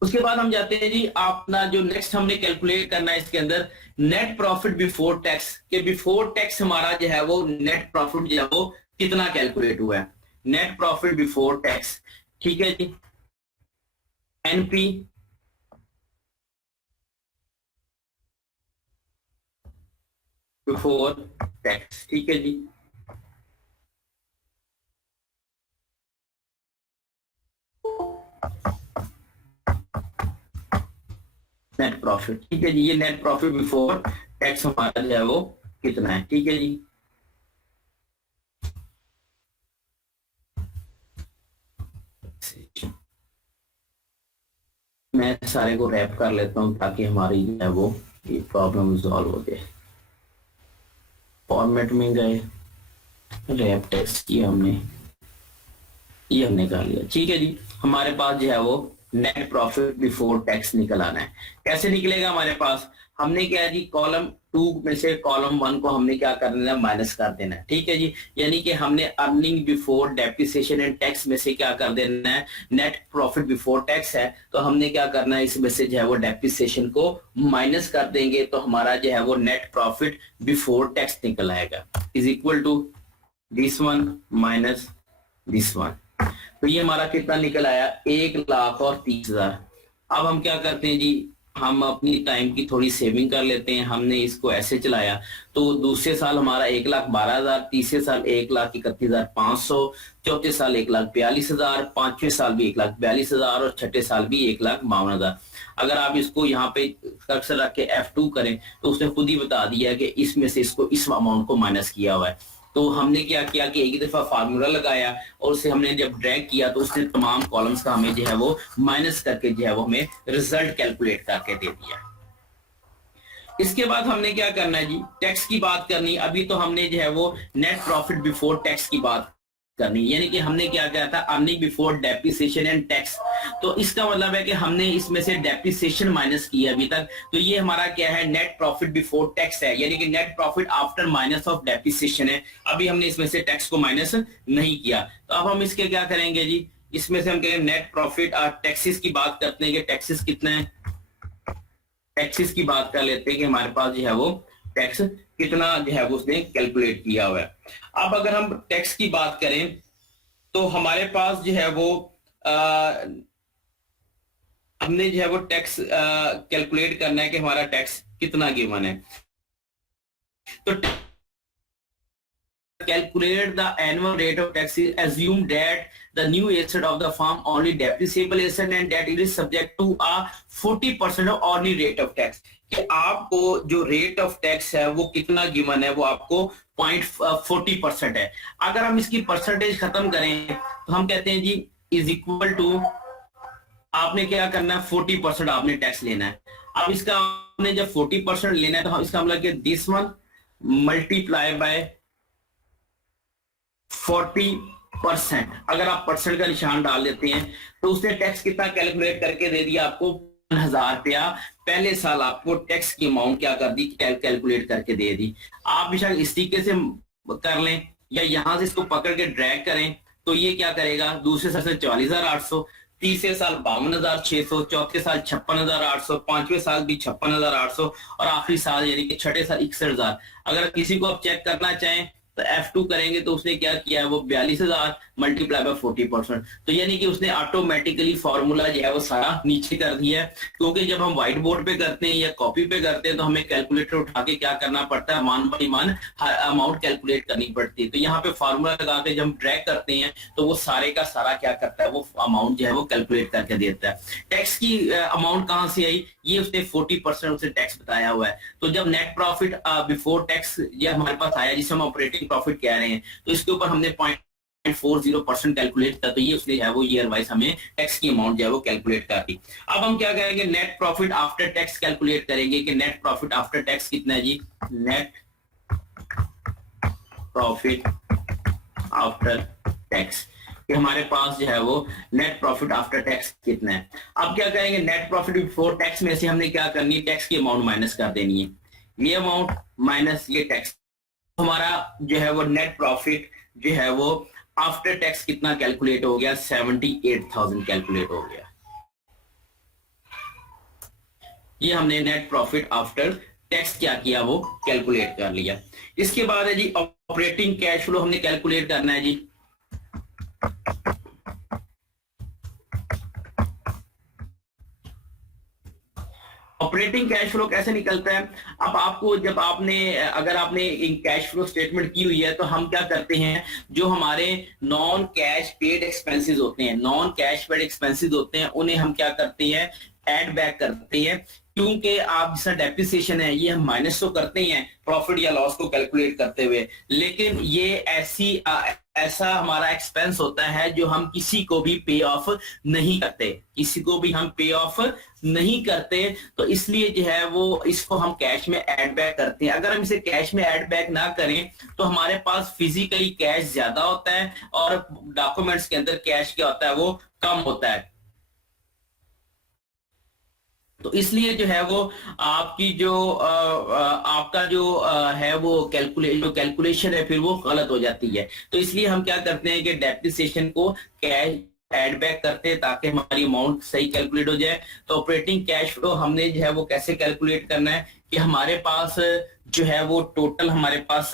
उसके बाद हम जाते हैं जी अपना जो नेक्स्ट हमने कैलकुलेट करना है इसके अंदर नेट प्रॉफिट बिफोर टैक्स के बिफोर टैक्स हमारा जो है वो नेट प्रॉफिट जो है वो कितना कैलकुलेट हुआ है, नेट प्रॉफिट बिफोर टैक्स। ठीक है जी, एनपी बिफोर टैक्स। ठीक है जी, नेट प्रॉफिट, ठीक है जी। ये नेट प्रॉफिट बिफोर टैक्स हमारा जो है वो कितना है, ठीक है जी। मैं सारे को रैप कर लेता हूं ताकि हमारी जो है वो ये प्रॉब्लम रिजॉल्व हो जाए। फॉर्मेट में गए, रैप टेक्स्ट किया हमने, ये हमने कर लिया, ठीक है जी। हमारे पास जो है वो नेट प्रॉफिट बिफोर टैक्स निकल आना है। कैसे निकलेगा हमारे पास, हमने क्या है जी, कॉलम 2 में से कॉलम 1 को हमने क्या करना है, माइनस कर देना है, ठीक है जी। यानी कि हमने earning before depreciation and tax में से क्या कर देना है, नेट प्रॉफिट बिफोर टैक्स है तो हमने क्या करना है, इसमें से जो है वो डेप्रिसिएशन को माइनस कर देंगे तो हमारा जो है वो नेट प्रॉफिट बिफोर टैक्स निकल आएगा, is equal to this one minus this one. तो ये हमारा कितना निकल आया, 1,30,000। अब हम क्या करते हैं जी, हम अपनी टाइम की थोड़ी सेविंग कर लेते हैं। हमने इसको ऐसे चलाया तो दूसरे साल हमारा 1,12,000, तीसरे साल 1,31,500, चौथे साल 1,42,000, पांचवें साल भी 1,42,000 और छठे साल भी 1,52,000। अगर आप इसको यहाँ पे कर्सर रख के F2 करें तो उसने खुद ही बता दिया कि इसमें से इसको इस अमाउंट को माइनस किया हुआ है। तो हमने क्या किया कि एक दफा फार्मूला लगाया और उसे हमने जब ड्रैग किया तो उसने तमाम कॉलम्स का हमें जो है वो माइनस करके जो है वो हमें रिजल्ट कैलकुलेट करके दे दिया। इसके बाद हमने क्या करना है जी, टैक्स की बात करनी। अभी तो हमने जो है वो नेट प्रॉफिट बिफोर टैक्स की बात करनी, यानी कि हमने क्या किया था, earning before depreciation and tax. तो इसका मतलब है कि हमने इसमें से डेप्रिसिएशन माइनस किया अभी तक, तो ये हमारा क्या है, नेट प्रॉफिट बिफोर टैक्स है, यानी कि net profit after minus of depreciation है। अभी हमने इसमें से टैक्स को माइनस नहीं किया। तो अब हम इसके क्या करेंगे जी, इसमें से हम कहेंगे नेट प्रॉफिट और टैक्सेस की बात करते हैं कि टैक्सेस कितना है, टैक्सेस की बात कर लेते हैं कि हमारे पास जो है वो टैक्स कितना जो है वो उसने कैलकुलेट किया हुआ है। अब अगर हम टैक्स की बात करें तो हमारे पास जो है वो हमने जो है वो टैक्स कैलकुलेट करना है कि हमारा टैक्स कितना गिवन है। तो calculate the annual rate of tax is assume that the new asset of the firm only depreciable asset and that it is subject to a 40% of ordinary rate of tax। कि आपको जो rate of tax है वो कितना given है, वो आपको 0.40% है। अगर हम इसकी परसेंटेज खत्म करें तो हम कहते हैं जी इज इक्वल टू, आपने क्या करना है, 40% आपने टैक्स लेना है। अब इसका आपने जब 40% लेना है तो इसका मतलब कि दिस वन मल्टीप्लाई बाय 40%। अगर आप परसेंट का निशान डाल देते हैं तो उसने टैक्स कितना कैलकुलेट करके दे दिया आपको, 1,000 रुपया। पहले साल आपको टैक्स की अमाउंट क्या कर दी, कैलकुलेट करके दे दी। आप बेशक इस तरीके से कर लें या यहां से इसको पकड़ के ड्रैग करें तो ये क्या करेगा, दूसरे साल से 44,800, तीसरे साल 52,600, चौथे साल 56,800, पांचवें साल भी 56,800 और आखिरी साल यानी कि छठे साल 61,000। अगर किसी को आप चेक करना चाहें तो F2 करेंगे तो उसने क्या किया है, वो 42,000 मल्टीप्लाई बाय 40%। तो यानी कि उसने ऑटोमेटिकली फॉर्मूला जो है वो सारा नीचे कर दिया है। क्योंकि जब हम व्हाइट बोर्ड पे करते हैं या कॉपी पे करते हैं तो हमें कैलकुलेटर उठा के क्या करना पड़ता है, मान बाई मान अमाउंट कैलकुलेट करनी पड़ती है। तो यहाँ पे फॉर्मूला लगा के जब हम ड्रैग करते हैं तो वो सारे का सारा क्या करता है, वो अमाउंट जो है वो कैलकुलेट करके देता है। टैक्स की अमाउंट कहाँ से आई, ये उसने 40% उसे टैक्स बताया हुआ है। तो जब नेट प्रॉफिट बिफोर टैक्स ये हमारे पास आया जिसे हम ऑपरेटिंग प्रॉफिट कह रहे हैं, तो इसके ऊपर हमने 0.40% कैलकुलेट किया, तो ये उसने है वो ईयर वाइज हमें टैक्स की अमाउंट जो है वो कैलकुलेट कर दी। अब हम क्या करेंगे, net profit after tax calculate करेंगे कि नेट प्रॉफिट आफ्टर टैक्स कितना है जी, नेट प्रॉफिट आफ्टर टैक्स कि हमारे पास जो है वो नेट प्रॉफिट आफ्टर टैक्स कितना है। अब क्या करेंगे, नेट प्रॉफिट बिफोर टैक्स में से हमने क्या करनी है, टैक्स की अमाउंट माइनस कर देनी है, ये अमाउंट माइनस ये टैक्स। हमारा जो है वो नेट प्रॉफिट जो है वो आफ्टर टैक्स कितना कैलकुलेट हो गया, 78,000 कैलकुलेट हो गया। ये हमने नेट प्रॉफिट आफ्टर टैक्स क्या किया, वो कैलकुलेट कर लिया। इसके बाद है जी ऑपरेटिंग कैश फ्लो हमने कैलकुलेट करना है जी। ऑपरेटिंग कैश फ्लो कैसे निकलता है, अब आपको जब आपने अगर आपने कैश फ्लो स्टेटमेंट की हुई है तो हम क्या करते हैं, जो हमारे नॉन कैश पेड एक्सपेंसेस होते हैं, नॉन कैश पेड एक्सपेंसेस होते हैं, उन्हें हम क्या करते हैं, ऐड बैक करते हैं क्योंकि आप जैसा डेप्रिसिएशन है ये हम माइनस तो करते ही हैं प्रॉफिट या लॉस को कैलकुलेट करते हुए, लेकिन ये ऐसा हमारा एक्सपेंस होता है जो हम किसी को भी पे ऑफ नहीं करते, किसी को भी हम पे ऑफ नहीं करते। तो इसलिए जो है वो इसको हम कैश में ऐड बैक करते हैं। अगर हम इसे कैश में ऐड बैक ना करें तो हमारे पास फिजिकली कैश ज्यादा होता है और डॉक्यूमेंट्स के अंदर कैश क्या होता है वो कम होता है। तो इसलिए जो है वो आपकी जो आपका जो है वो कैलकुलेशन है फिर वो गलत हो जाती है। तो इसलिए हम क्या करते हैं कि डेप्रिसिएशन को कैश ऐड बैक करते हैं ताकि हमारी अमाउंट सही कैलकुलेट हो जाए। तो ऑपरेटिंग कैश फ्लो हमने जो है वो कैसे कैलकुलेट करना है कि हमारे पास जो है वो टोटल हमारे पास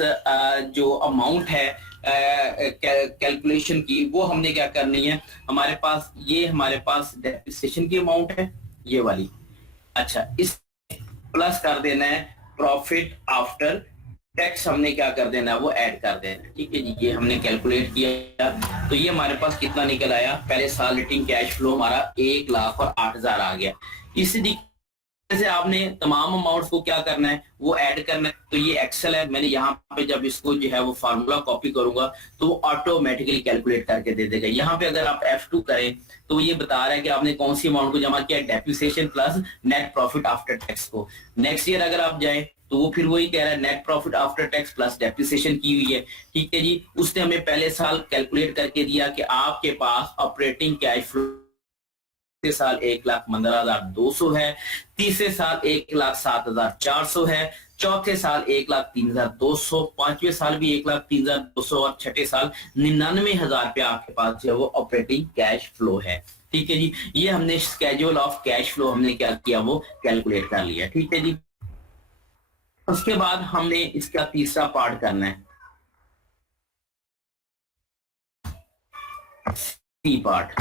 जो अमाउंट है कैलकुलेशन की वो हमने क्या करनी है। हमारे पास डेप्रिसिएशन की अमाउंट है ये वाली। अच्छा, इस प्लस कर देना है प्रॉफिट आफ्टर टैक्स, हमने क्या कर देना है वो ऐड कर देना है। ठीक है जी, ये हमने कैलकुलेट किया तो ये हमारे पास कितना निकल आया। पहले साल रेटिंग कैश फ्लो हमारा 1,08,000 आ गया। इसी तरीके से आपने तमाम अमाउंट्स को क्या करना है वो ऐड करना है। तो ये एक्सेल है, मैंने यहाँ पे जब इसको जो है वो फार्मूला कॉपी करूंगा तो वो ऑटोमेटिकली कैलकुलेट करके दे देगा। यहाँ पे अगर आप F2 करें तो ये बता रहा है कि आपने कौन सी अमाउंट को जमा किया, depreciation plus net profit after tax को। नेक्स्ट ईयर अगर आप जाए तो वो फिर वही कह रहा है net profit after tax plus depreciation की हुई है। ठीक है जी, उसने हमें पहले साल कैलकुलेट करके दिया कि आपके पास ऑपरेटिंग कैश फ्लो साल 1,15,200 है, तीसरे साल 1,07,400 है, चौथे साल 1,03,200, पांचवें साल भी 1,03,200 और छठे साल 99,000 रुपया आपके पास जो है वो ऑपरेटिंग कैश फ्लो है। ठीक है जी, ये हमने स्केड्यूल ऑफ कैश फ्लो हमने क्या किया वो कैलकुलेट कर लिया। ठीक है जी, उसके बाद हमने इसका तीसरा पार्ट करना है, C part,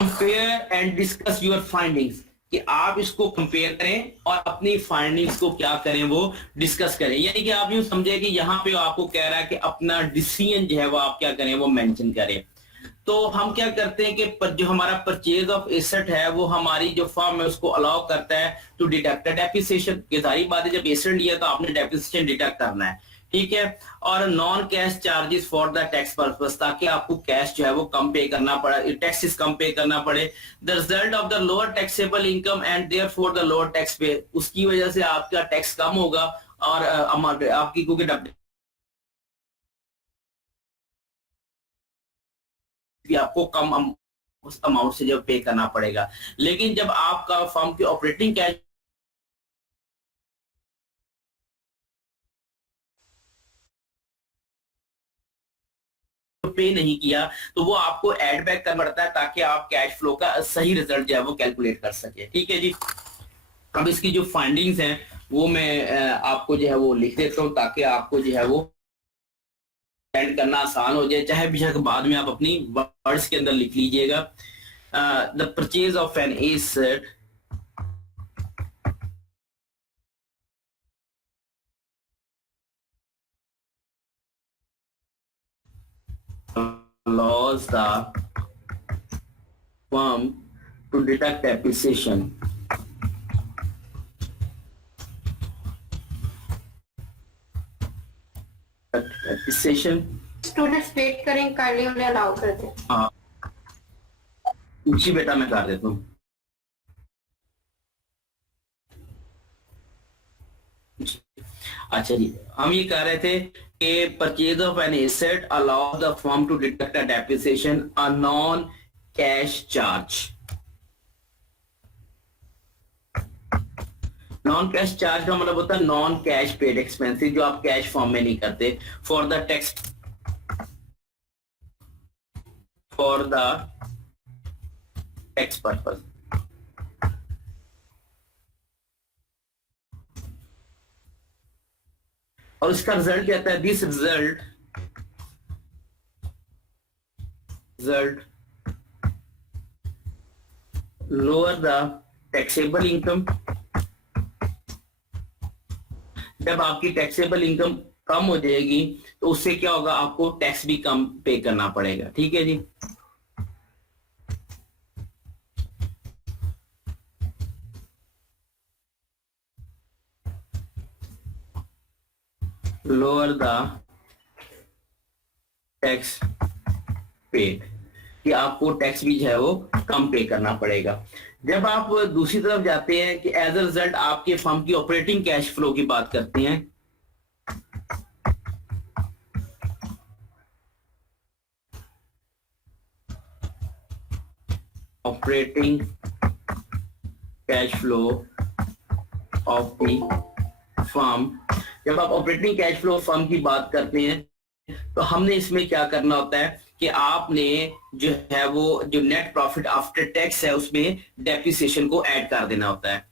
compare and discuss your findings, कि आप इसको कंपेयर करें और अपनी फाइंडिंग्स को क्या करें वो डिस्कस करें। यानी कि आप यूं समझे कि यहाँ पे आपको कह रहा है कि अपना डिसीजन जो है वो आप क्या करें वो मेंशन करें। तो हम क्या करते हैं कि जो हमारा परचेज ऑफ एसेट है वो हमारी जो फर्म है उसको अलाउ करता है टू डिडक्ट डेप्रिसिएशन। की सारी बात है, जब एसेट लिया तो आपने डेप्रिसिएशन डिडक्ट करना है। ठीक है, और non cash charges for the tax purpose, ताकि आपको कैश जो है वो कम पे करना पड़े, टैक्सेस कम पे करना पड़े। The result of the lower taxable income and therefore the lower tax पे, उसकी वजह से आपका टैक्स कम होगा और आपकी क्योंकि आपको कम उस अमाउंट से जब पे करना पड़ेगा। लेकिन जब आपका फर्म की ऑपरेटिंग कैश पे नहीं किया तो वो आपको ऐड बैक करना पड़ता है ताकि आप कैश फ्लो का सही रिजल्ट जो है वो कैलकुलेट कर सके। ठीक है जी, अब इसकी जो फाइंडिंग्स हैं वो मैं आपको जो है वो लिख देता हूँ ताकि आपको जो है वो ऐड करना आसान हो जाए, चाहे बेशक बाद में आप अपनी वर्ड्स के अंदर लिख लीजिएगा। The purchase of an asset allows the firm to deduct depreciation students wait करें, काइंडली उन्हें अलाउ कर दें। हाँ जी बेटा, मैं कर देता हूँ। अच्छा जी, हम ये कह रहे थे कि purchase of an asset allow the firm to deduct a depreciation a non cash charge. Non cash charge का मतलब होता है नॉन कैश पेड एक्सपेंसेस, जो आप कैश फॉर्म में नहीं करते, फॉर द टैक्स पर्पस। और इसका रिजल्ट क्या आता है, this result lower the taxable income. जब आपकी टैक्सेबल इनकम कम हो जाएगी तो उससे क्या होगा, आपको टैक्स भी कम पे करना पड़ेगा। ठीक है जी, लोअर द टैक्स पेड, कि आपको टैक्स भी जो है वो कम पे करना पड़ेगा। जब आप दूसरी तरफ जाते हैं कि एज अ रिजल्ट आपके फर्म की ऑपरेटिंग कैश फ्लो की बात करते हैं, operating cash flow of the firm, जब आप ऑपरेटिंग कैश फ्लो फर्म की बात करते हैं तो हमने इसमें क्या करना होता है कि आपने जो है वो जो नेट प्रॉफिट आफ्टर टैक्स है उसमें डेप्रिसिएशन को ऐड कर देना होता है।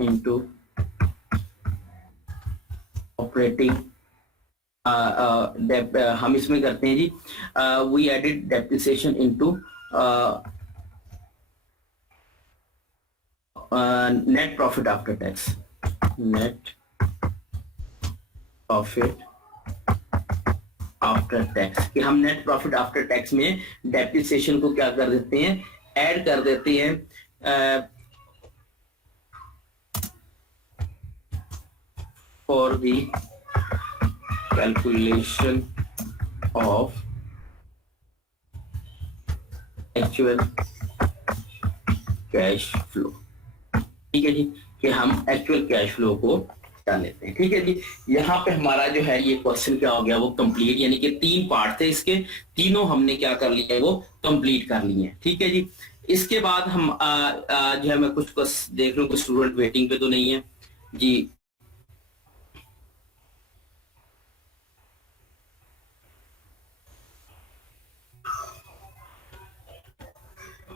इनटू ऑपरेटिंग हम इसमें करते हैं जी, we added depreciation into net profit after tax, net profit after tax, कि हम नेट प्रॉफिट आफ्टर टैक्स में डेप्रिसिएशन को क्या कर देते हैं, ऐड कर देते हैं for the calculation of actual cash flow। ठीक है जी, कि हम एक्चुअल कैश फ्लो को डाल लेते हैं। ठीक है जी, यहाँ पे हमारा जो है ये क्वेश्चन क्या हो गया, वो कंप्लीट, यानी कि 3 पार्ट थे इसके, तीनों हमने क्या कर लिए, वो कंप्लीट कर लिए हैं। ठीक है जी, इसके बाद हम जो है मैं कुछ देख रहा हूँ, कुछ स्टूडेंट वेटिंग पे तो नहीं है जी।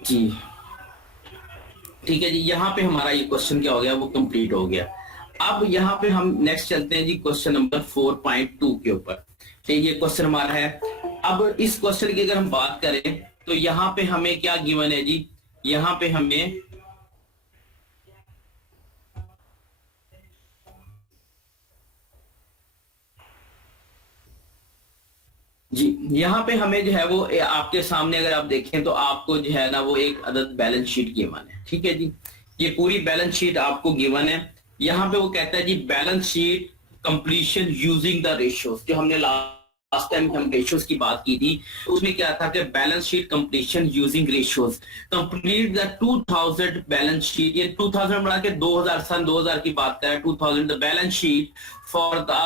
जी ठीक है जी, यहाँ पे हमारा ये क्वेश्चन क्या हो गया, वो कंप्लीट हो गया। अब यहाँ पे हम नेक्स्ट चलते हैं जी क्वेश्चन नंबर 4.2 के ऊपर। ठीक, ये क्वेश्चन हमारा है। अब इस क्वेश्चन की अगर हम बात करें तो यहाँ पे हमें क्या गिवन है जी, यहाँ पे हमें जी, यहाँ पे हमें जो है वो आपके सामने अगर आप देखें तो आपको जो है ना वो एक अदद बैलेंस शीट गिवन है। ठीक है जी, ये पूरी बैलेंस शीट आपको गिवन है। यहाँ पे वो कहता है जी balance sheet completion using the ratios, जो हमने लास्ट टाइम हम रेशियोज की बात की थी, उसमें क्या था कि balance sheet completion using ratios, complete the 2000 balance sheet, ये 2000 बना के 2000 सन 2000 की बात करें, 2000 the balance sheet for the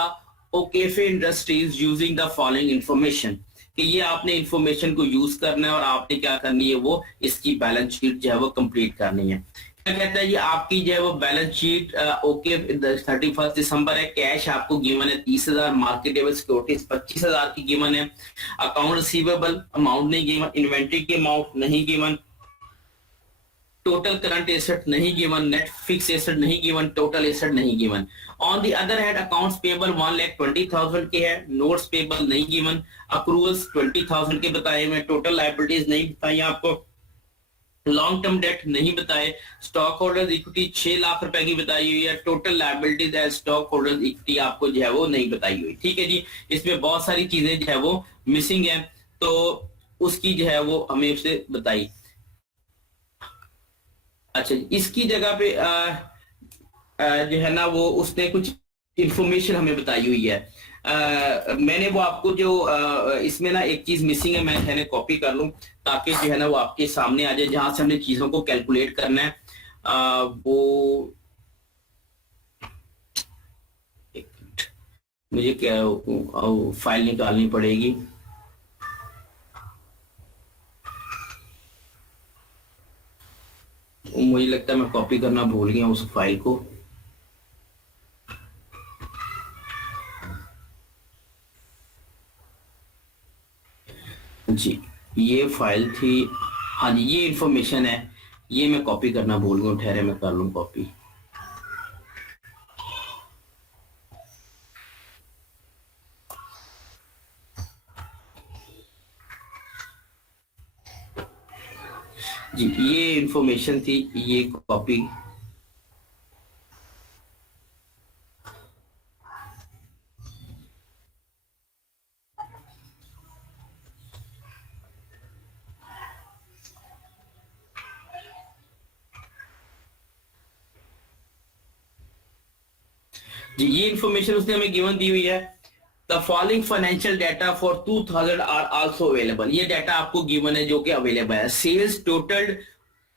O'Keefe industries using the following information, कि ये आपने इंफॉर्मेशन को यूज करना है और आपने क्या करनी है, वो इसकी बैलेंस शीट जो है वो कंप्लीट करनी है। क्या कहता है ये आपकी जो है वो बैलेंस शीट ओके 31 दिसंबर है, कैश आपको गिवन है 30,000, मार्केटेबल सिक्योरिटीज 25,000 की गिवन है, अकाउंट रिसीवेबल अमाउंट नहीं गिवन, इन्वेंट्री की अमाउंट नहीं गिवन, टोटल करंट एसेट नहीं गिवन, नेट फिक्स एसेट नहीं गिवन, टोटल एसेट नहीं given. On the other hand accounts payable 1,20,000 के है, नोट्स पेबल नहीं गिवन, अक्रूवल्स 20,000 के बताए हुए, टोटल लायबिलिटीज नहीं बताई आपको, लॉन्ग टर्म डेट नहीं बताए, स्टॉक होल्डर्स इक्विटी 6 लाख रुपए की बताई हुई है, total liabilities as stock holders equity आपको जो है वो नहीं बताई हुई। ठीक है जी, इसमें बहुत सारी चीजें जो है वो मिसिंग है, तो उसकी जो है वो हमें उसे बताई। अच्छा, इसकी जगह पे जो है ना वो उसने कुछ इंफॉर्मेशन हमें बताई हुई है। मैंने वो आपको जो इसमें ना एक चीज मिसिंग है, मैंने कॉपी कर लूं ताकि जो है ना वो आपके सामने आ जाए, जहां से हमने चीजों को कैलकुलेट करना है। वो एक मिनट, मुझे क्या फाइल निकालनी पड़ेगी। मुझे लगता है मैं कॉपी करना भूल गया उस फाइल को। जी, ये फाइल थी, हाँ जी ये इंफॉर्मेशन है, ये मैं कॉपी करना भूल गया, ठहरे मैं कर लूं कॉपी। जी, ये इंफॉर्मेशन थी, ये कॉपी जी, ये इंफॉर्मेशन उसने हमें गिवन दी हुई है। The following financial data for 2000 are also available. ये डाटा आपको गिवन है जो कि अवेलेबल है। सेल्स टोटल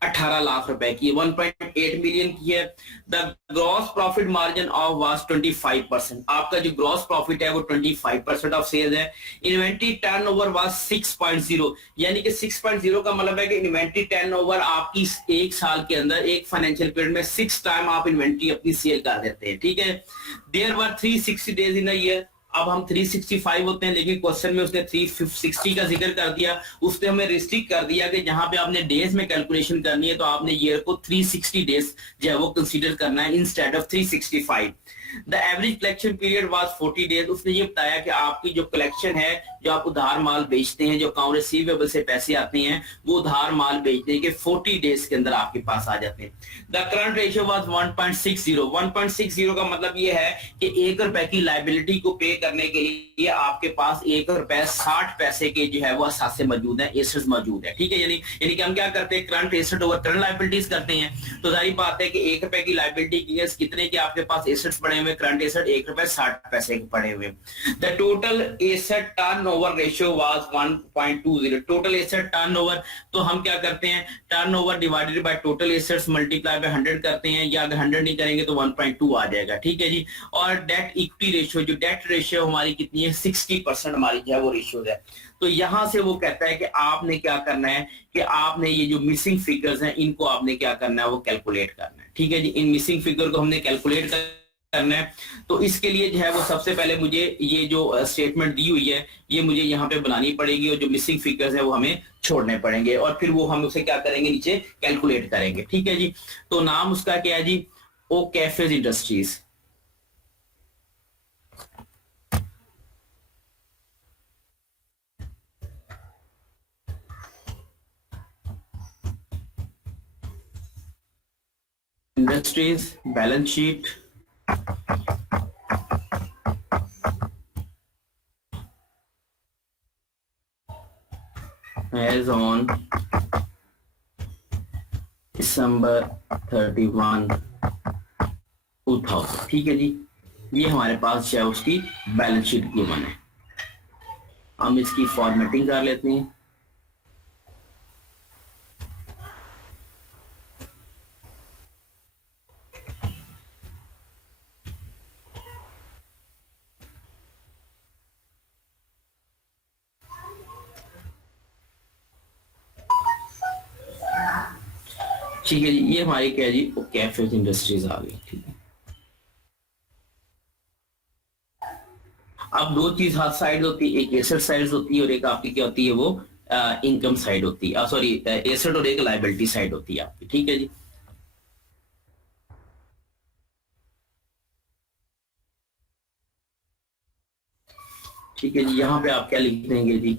18 लाख रुपए की, 1.8 मिलियन की है। The gross profit margin of was 25%। आपका जो ग्रॉस प्रॉफिट है वो 25% ऑफ सेल्स है। इन्वेंट्री टर्नओवर वाज 6.0, यानी कि 6.0 का मतलब है कि इन्वेंट्री टर्नओवर आपकी एक साल के अंदर, एक फाइनेंशियल पीरियड में 6 टाइम आप इन्वेंट्री अपनी सेल कर देते हैं, ठीक है। There were 360 days in a year. अब हम 365 होते हैं, लेकिन क्वेश्चन में उसने 360 का जिक्र कर दिया। उसने हमें रिस्ट्रिक्ट कर दिया कि जहां पे आपने डेज में कैलकुलेशन करनी है तो आपने ईयर को 360 डेज जो है वो कंसीडर करना है instead of 365। The average collection period was 40 days. उसने ये बताया कि आपकी जो कलेक्शन है, जो आप उधार माल बेचते हैं, जो अकाउंट रिसीवेबल से पैसे आते हैं, वो उधार माल बेचने के 40 डेज के अंदर आपके पास आ जाते हैं। The current ratio was 1.60। 1.60 का मतलब ये है कि 1 रुपए की लाइबिलिटी को पे करने के लिए आपके पास 1 रुपए 60 पैसे के जो है वो असासे मौजूद है, एसेट्स मौजूद है, ठीक है। यानी कि हम क्या करते हैं, current asset over current liabilities करते हैं। तो जाहिर बात है कि 1 रुपए की लाइबिलिटी की कितने के आपके पास एसेट्स पड़े हुए, करंट एसेट 1 रुपए 60 पैसे के पड़े हुए। The total asset turnover ratio was 1.20। Total asset turnover, तो हम क्या करते हैं, turnover divided by total assets multiply by 100 करते हैं, या अगर 100 नहीं करेंगे तो 1.2 आ जाएगा, ठीक है जी। और डेट इक्विटी रेशियो, जो डेट रेशियो हमारी कितनी है, 60% हमारी जो है वो रेशियो है। तो यहां से वो कहता है कि आपने क्या करना है कि आपने ये जो मिसिंग फिगर्स हैं इनको आपने क्या करना है, वो कैलकुलेट करना है, ठीक है जी। इन मिसिंग फिगर को हमने कैलकुलेट करना है। तो इसके लिए जो है वो सबसे पहले मुझे ये जो स्टेटमेंट दी हुई है ये मुझे यहाँ पे बनानी पड़ेगी, और जो मिसिंग फिगर्स है वो हमें छोड़ने पड़ेंगे, और फिर वो हम उसे क्या करेंगे, नीचे कैलकुलेट करेंगे, ठीक है जी। तो नाम उसका क्या है जी, O'Keefe's industries. Industries balance sheet as on December 31, 2000, ठीक है जी। ये हमारे पास है उसकी बैलेंस शीट गिवन है। हम इसकी फॉर्मेटिंग कर लेते हैं। ठीक है जी, ये हमारी क्या है जी, कैफेज इंडस्ट्रीज आ गई, ठीक है। अब दो चीज हाथ साइड होती है, एक एसेट साइड होती है और एक आपकी क्या होती है, वो इनकम साइड होती है, सॉरी एसेट, और एक लायबिलिटी साइड होती है आपकी, ठीक है जी। ठीक है जी, यहाँ पे आप क्या लिख देंगे जी,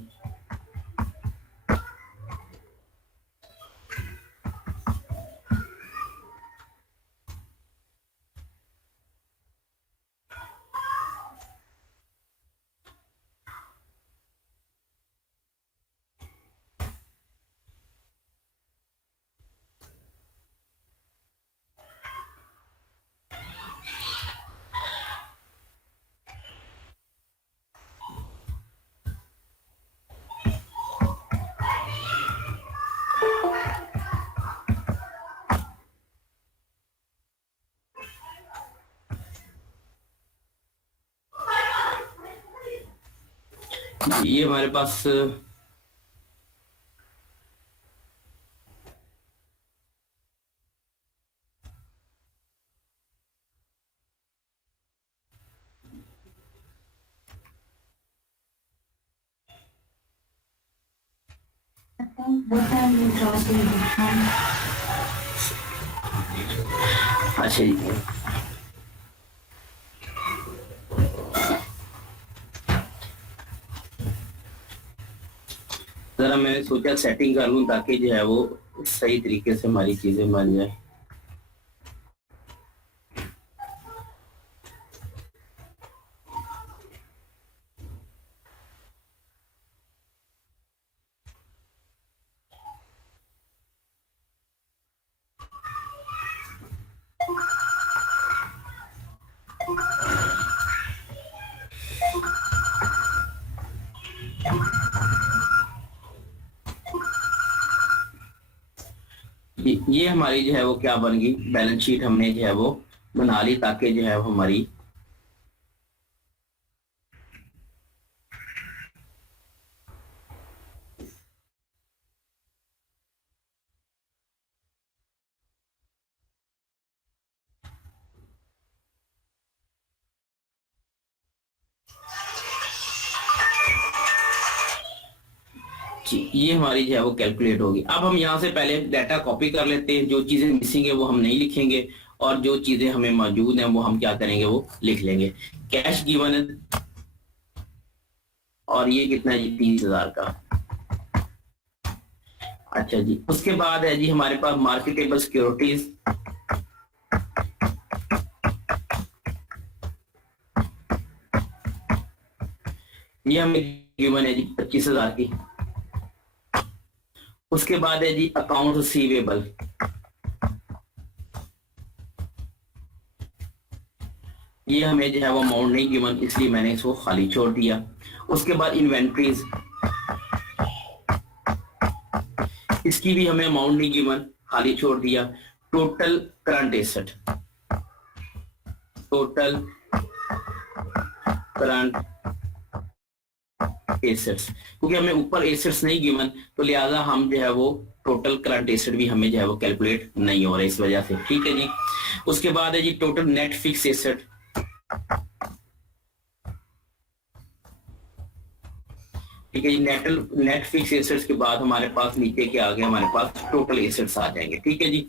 ये हमारे पास अच्छा जी, जरा मैंने सोचा सेटिंग कर लूं ताकि जो है वो सही तरीके से हमारी चीजें बन जाए। ये हमारी जो है वो क्या बन गई, बैलेंस शीट हमने जो है वो बना ली, ताकि जो है वो हमारी ये हमारी जो है वो कैलकुलेट होगी। अब हम यहाँ से पहले डाटा कॉपी कर लेते हैं, जो चीजें मिसिंग है वो हम नहीं लिखेंगे, और जो चीजें हमें मौजूद हैं वो हम क्या करेंगे, वो लिख लेंगे। कैश गिवन है, और ये कितना है जी, 30,000 का। अच्छा जी, उसके बाद है जी हमारे पास मार्केटेबल सिक्योरिटीज, ये हमें गिवन है जी 25,000 की। उसके बाद है जी अकाउंट रिसीवेबल, ये हमें जो है वो अमाउंट नहीं गिवन, इसलिए मैंने इसको खाली छोड़ दिया। उसके बाद इन्वेंट्रीज, इसकी भी हमें अमाउंट नहीं गिवन, खाली छोड़ दिया। Total current asset, total current assets, क्योंकि हमें ऊपर एसेट्स नहीं गिवन, तो लिहाजा हम जो है वो टोटल करंट एसेट भी हमें जो है वो कैलकुलेट नहीं हो रहा है इस वजह से। ठीक है जी। उसके बाद है जी टोटल नेट फिक्स एसेट, ठीक है जी। नेट फिक्स एसेट्स के बाद हमारे पास नीचे के आगे हमारे पास टोटल एसेट्स आ जाएंगे। ठीक है जी।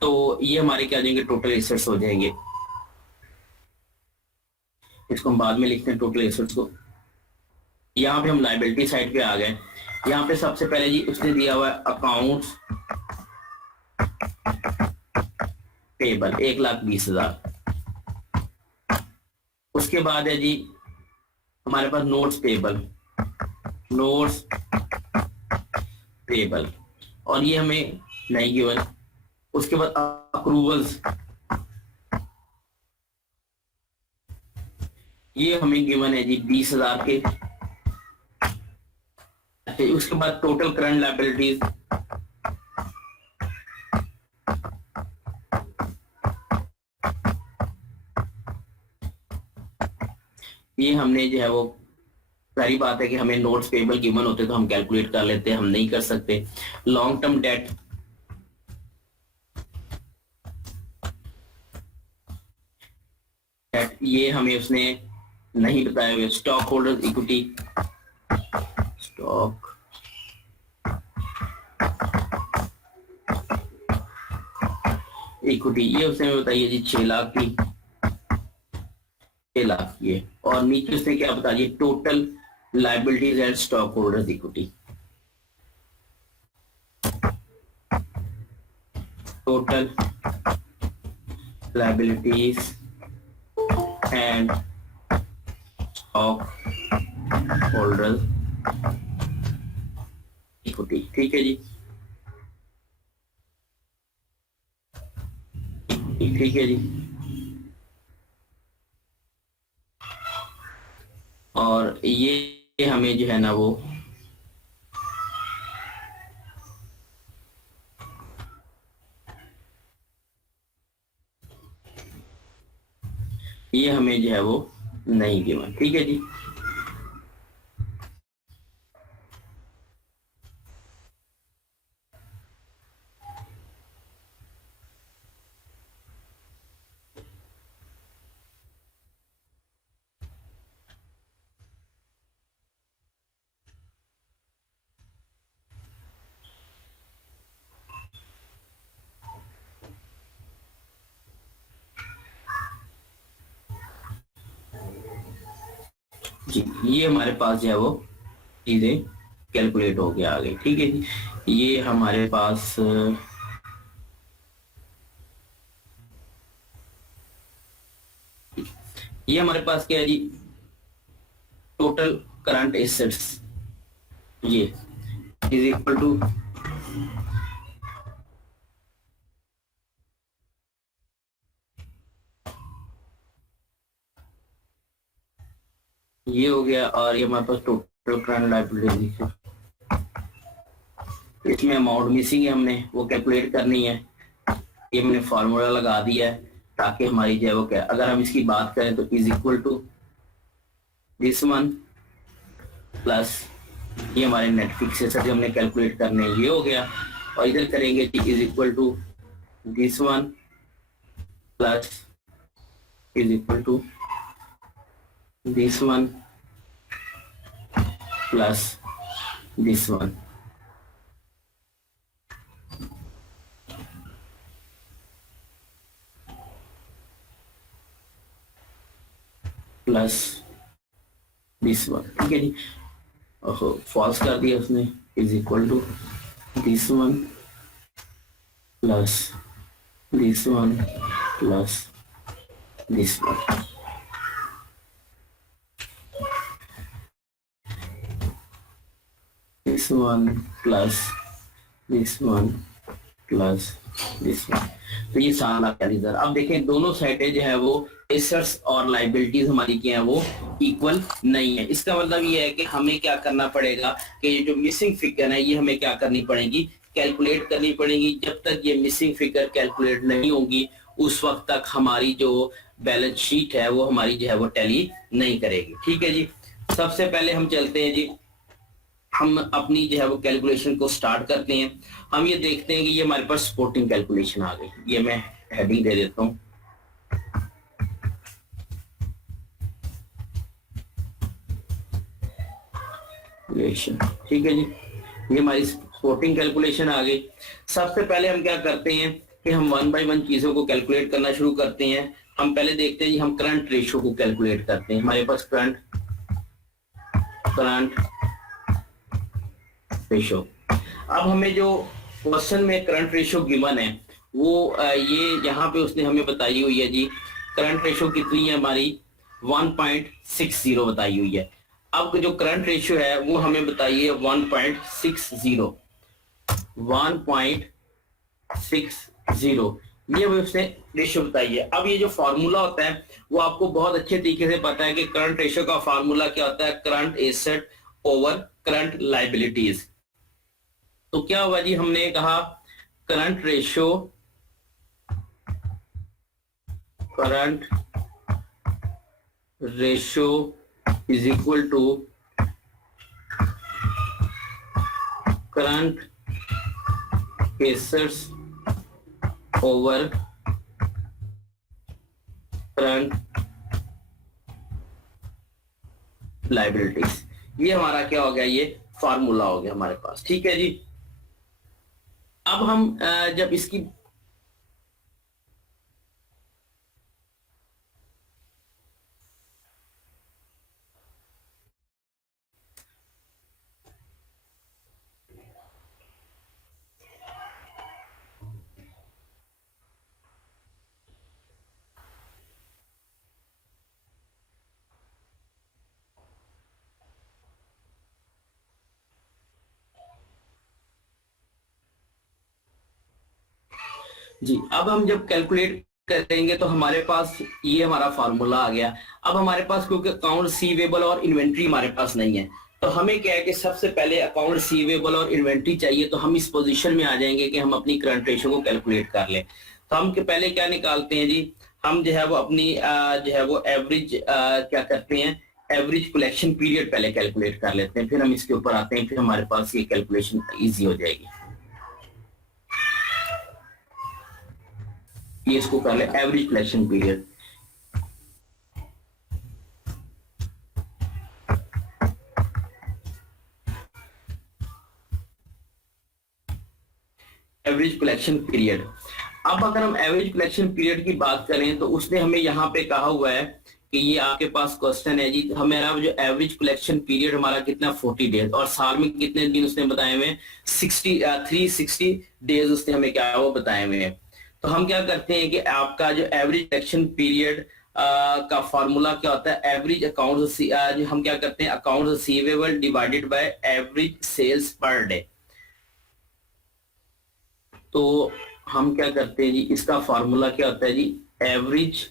तो ये हमारे क्या आ जाएंगे, टोटल एसेट्स हो जाएंगे। इसको हम बाद में लिखते हैं टोटल एसेट्स को। यहाँ पे हम लाइबिलिटी साइड पे आ गए। यहाँ पे सबसे पहले जी उसने दिया हुआ है अकाउंट्स पेबल 1,20,000। उसके बाद है जी हमारे पास नोट्स पेबल, और ये हमें नहीं गिवन। उसके बाद अप्रूवल्स, ये हमें गिवन है जी 20,000 के। उसके बाद टोटल करंट लायबिलिटीज, ये हमने जो है वो, सारी बात है कि हमें नोट्स पेबल गिवन होते तो हम कैलकुलेट कर लेते, हम नहीं कर सकते। लॉन्ग टर्म डेट, ये हमें उसने नहीं बताया हुआ। Stock holder equity, stock equity, ये उसने हमें बताइए जी 6 लाख की, 6 लाख की है। और नीचे उसने क्या बता दिया, total liabilities and stock holders equity, total liabilities and stock holders equity. ठीक है जी, ठीक है जी। और ये हमें जो है ना वो ये हमें जो है वो नहीं गिवन। ठीक है जी। जी, ये हमारे पास जो है वो चीजें कैलकुलेट हो गया आगे। ठीक है जी। ये हमारे पास ये हमारे पास क्या है जी, टोटल करंट एसेट्स, ये इज इक्वल टू ये हो गया, और ये हमारे पास टोटल करंट लायबिलिटी, इसमें अमाउंट मिसिंग है, हमने वो कैलकुलेट करनी है। ये मैंने फार्मूला लगा दिया है ताकि हमारी जो है वो क्या, अगर हम इसकी बात करें तो is equal to this one plus ये हमारे नेट फिक्सेशन जो हमने कैलकुलेट करने ये हो गया, और इधर करेंगे कि is equal to this one plus is equal to this one plus this one. Plus this one, ठीक है जी। फॉल्स कर दिया उसने, is equal to this one plus this one plus this one. This one plus this one plus this one. तो ये सारा क्या रिजल्ट। अब देखें दोनों साइडें जो है वो एसेट्स और लाइबिलिटीज हमारी क्या है वो इक्वल नहीं है। इसका मतलब ये है कि हमें क्या करना पड़ेगा कि ये जो मिसिंग फिगर है ये हमें क्या करनी पड़ेगी, कैलकुलेट करनी पड़ेगी। जब तक ये मिसिंग फिगर कैलकुलेट नहीं होगी उस वक्त तक हमारी जो बैलेंस शीट है वो हमारी जो है वो टैली नहीं करेगी। ठीक है जी। सबसे पहले हम चलते हैं जी, हम अपनी जो है वो कैलकुलेशन को स्टार्ट करते हैं। हम ये देखते हैं कि ये हमारे पास सपोर्टिंग कैलकुलेशन आ गई। ये मैं हेडिंग दे देता हूँ, ठीक है जी। ये हमारी सपोर्टिंग कैलकुलेशन आ गई। सबसे पहले हम क्या करते हैं कि हम वन बाय वन चीजों को कैलकुलेट करना शुरू करते हैं। हम पहले देखते हैं जी, हम करंट रेशियो को कैलकुलेट करते हैं। हमारे पास करंट रेशियो, अब हमें जो क्वेश्चन में करंट रेशियो गिवन है वो ये यहाँ पे उसने हमें बताई हुई है जी। करंट रेशियो कितनी है हमारी 1.60 बताई हुई है। अब जो करंट रेशियो है वो हमें बताइए 1.60 ये उसने रेशियो बताई है। अब ये जो फॉर्मूला होता है वो आपको बहुत अच्छे तरीके से पता है कि करंट रेशियो का फॉर्मूला क्या होता है, current asset over current liabilities. तो क्या हुआ जी, हमने कहा current ratio is equal to current assets over current liabilities. ये हमारा क्या हो गया, ये फार्मूला हो गया हमारे पास। ठीक है जी। अब हम जब इसकी जी, अब हम जब कैलकुलेट करेंगे तो हमारे पास ये हमारा फार्मूला आ गया। अब हमारे पास क्योंकि अकाउंट रिसीवेबल और इन्वेंट्री हमारे पास नहीं है, तो हमें क्या है कि सबसे पहले अकाउंट रिसीवेबल और इन्वेंट्री चाहिए। तो हम इस पोजीशन में आ जाएंगे कि हम अपनी करंट रेशियो को कैलकुलेट कर लें। तो हम पहले क्या निकालते हैं जी, हम जो है वो अपनी जो है वो एवरेज क्या करते हैं, एवरेज कलेक्शन पीरियड पहले कैलकुलेट कर लेते हैं, फिर हम इसके ऊपर आते हैं, फिर हमारे पास ये कैलकुलेशन ईजी हो जाएगी। ये इसको कर ले average collection period. Average collection period. अब अगर हम एवरेज कलेक्शन पीरियड की बात करें तो उसने हमें यहाँ पे कहा हुआ है कि ये आपके पास क्वेश्चन है जी, हमारा जो एवरेज कलेक्शन पीरियड हमारा कितना 40 डेज, और साल में कितने दिन उसने बताए हुए 360 डेज उसने हमें क्या वो बताए हुए हैं। तो हम क्या करते हैं कि आपका जो एवरेज कलेक्शन पीरियड का फॉर्मूला क्या होता है, एवरेज अकाउंट हम क्या करते हैं, account receivable divided by average sales per day. तो हम क्या करते हैं जी, इसका फॉर्मूला क्या होता है जी, average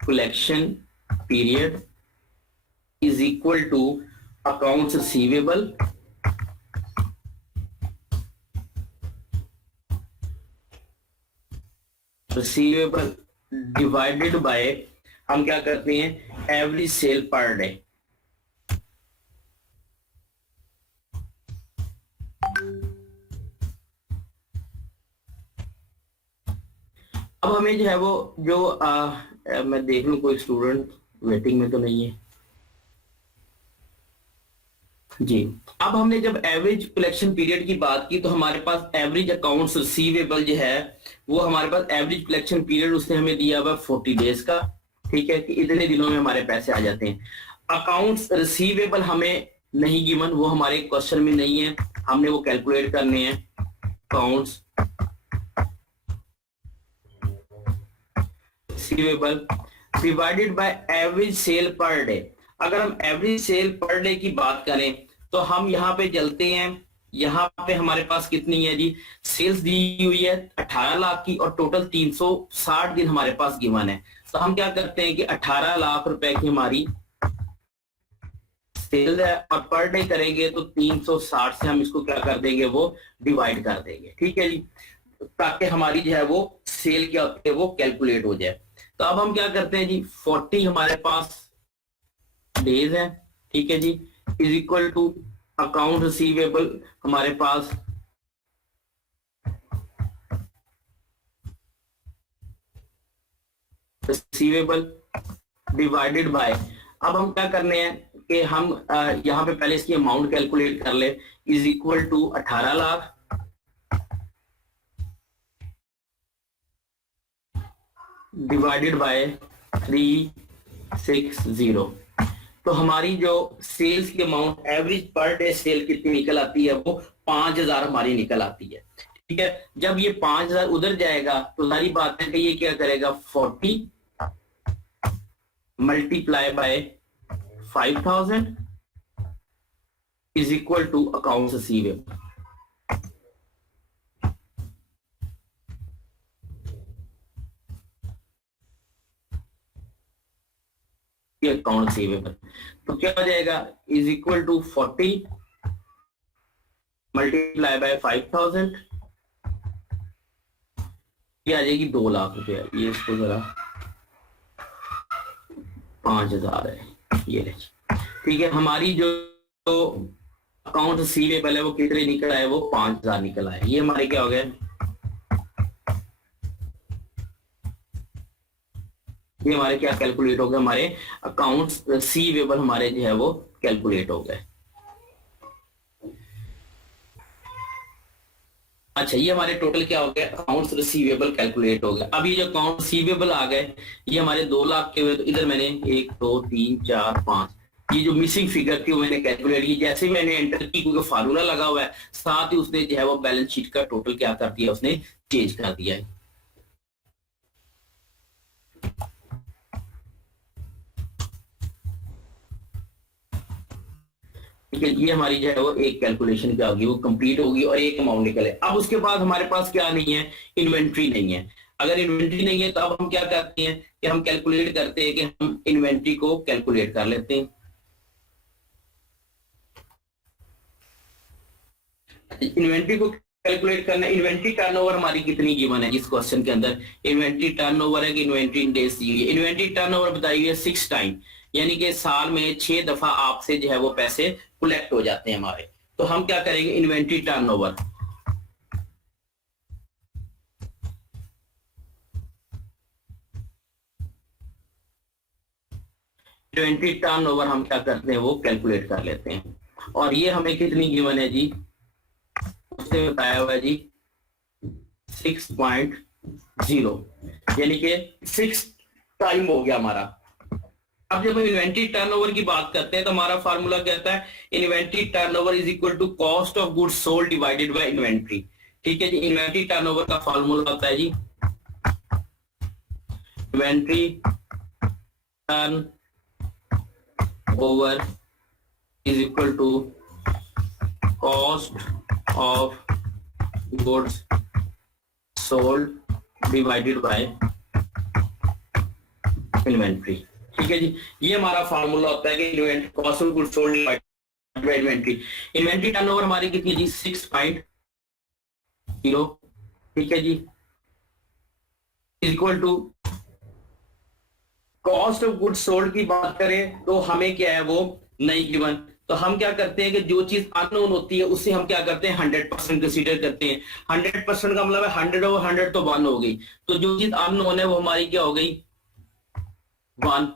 collection period is equal to accounts receivable receivable divided by, हम क्या करते हैं, एवरेज सेल पर डे। अब हमें जो है वो जो मैं देख लूं कोई स्टूडेंट वेटिंग में तो नहीं है जी। अब हमने जब एवरेज कलेक्शन पीरियड की बात की तो हमारे पास एवरेज अकाउंट्स रिसीवेबल जो है वो हमारे पास एवरेज कलेक्शन पीरियड उसने हमें दिया हुआ 40 डेज का, ठीक है, कि इतने दिनों में हमारे पैसे आ जाते हैं। अकाउंट्स रिसीवेबल हमें नहीं गिवन, वो हमारे क्वेश्चन में नहीं है, हमने वो कैलकुलेट करने हैं। Accounts receivable divided by average sale per day. अगर हम एवरेज सेल पर डे की बात करें तो हम यहाँ पे चलते हैं, यहाँ पे हमारे पास कितनी है जी, सेल्स दी हुई है 18 लाख की और टोटल 360 दिन हमारे पास गिवन है। तो हम क्या करते हैं कि 18 लाख रुपए की हमारी सेल है और पर डे करेंगे तो 360 से हम इसको क्या कर देंगे, वो डिवाइड कर देंगे, ठीक है जी, ताकि हमारी जो है वो सेल क्या होती है वो कैलकुलेट हो जाए। तो अब हम क्या करते हैं जी, 40 हमारे पास डेज है, ठीक है जी, is equal to account receivable हमारे पास रिसीवेबल डिवाइडेड बाय, अब हम क्या करने हैं कि हम यहाँ पे पहले इसकी अमाउंट कैलकुलेट कर ले, is equal to 18 lakh divided by 360। तो हमारी जो सेल्स की amount average per day sale कितनी निकल आती है, वो 5000 हमारी निकल आती है, ठीक है। जब ये 5000 उधर जाएगा तो सारी बात है कि ये क्या करेगा, 40 multiply by 5000 is equal to account receivable. Account receivable तो क्या हो जाएगा, is equal to 40 multiply by 5000, ये आ जाएगी 2 लाख रुपया। ये इसको जरा 5000 है, ये ले, ठीक है। हमारी जो अकाउंट रिसीवेबल है वो कितने निकल आए, वो 5000 निकल आए। ये हमारे क्या हो गए, ये हमारे क्या कैलकुलेट हो गए, हमारे अकाउंट्स रिसीवेबल हमारे जो है वो कैलकुलेट हो गए। अच्छा, ये हमारे टोटल क्या हो गया, अकाउंट्स रिसीवेबल कैलकुलेट हो गया। अब ये जो अकाउंट रिसीवेबल आ गए, ये हमारे 2 लाख के हुए, तो इधर मैंने 1 2 3 4 5 ये जो मिसिंग फिगर थी वो मैंने कैलकुलेट की। जैसे मैंने एंटर की, क्योंकि फार्मूला लगा हुआ है, साथ ही उसने जो है वो बैलेंस शीट का टोटल क्या कर दिया, उसने चेंज कर दिया है। ये हमारी जो है वो एक कैलकुलेशन क्या होगी, वो कंप्लीट होगी और एक अमाउंट निकले। अब उसके बाद हमारे पास क्या नहीं है, इन्वेंट्री नहीं है। अगर इन्वेंट्री नहीं है तो अब हम क्या करते हैं कि हम कैलकुलेट करते हैं कि हम इन्वेंट्री को कैलकुलेट कर लेते हैं। इन्वेंट्री को कैलकुलेट करना, इन्वेंट्री टर्नओवर हमारी कितनी गिवन है इस क्वेश्चन के अंदर, इन्वेंट्री टर्नओवर है कि इन्वेंट्री इन डेज दी हुई है। इन्वेंट्री टर्नओवर बताई हुई है 6 टाइम, यानी कि साल में 6 दफा आपसे जो है वो पैसे कलेक्ट हो जाते हैं हमारे। तो हम क्या करेंगे, इन्वेंट्री टर्नओवर, इन्वेंट्री टर्नओवर हम क्या करते हैं, वो कैलकुलेट कर लेते हैं। और ये हमें कितनी गिवन है जी, उसने बताया हुआ है जी 6.0, यानी कि 6 टाइम हो गया हमारा। अब जब हम इन्वेंट्री टर्नओवर की बात करते हैं तो हमारा फार्मूला कहता है inventory turnover is equal to cost of goods sold divided by inventory, ठीक है जी। इन्वेंट्री टर्नओवर का फार्मूला होता है जी inventory turnover is equal to cost of goods sold divided by inventory, ठीक है जी। ये हमारा फार्मूला होता है कि cost of goods sold divided by inventory. Inventory turnover हमारी कितनी जी 6.0, ठीक है जी, equal to cost of goods sold की बात करें तो हमें क्या है वो नहीं गिवन। तो हम क्या करते हैं कि जो चीज अननोन होती है उससे हम क्या करते हैं 100% कंसीडर करते हैं। 100% का मतलब है 100 ओवर 100 तो 1 हो गई। तो जो चीज अननोन है वो हमारी क्या हो गई 1।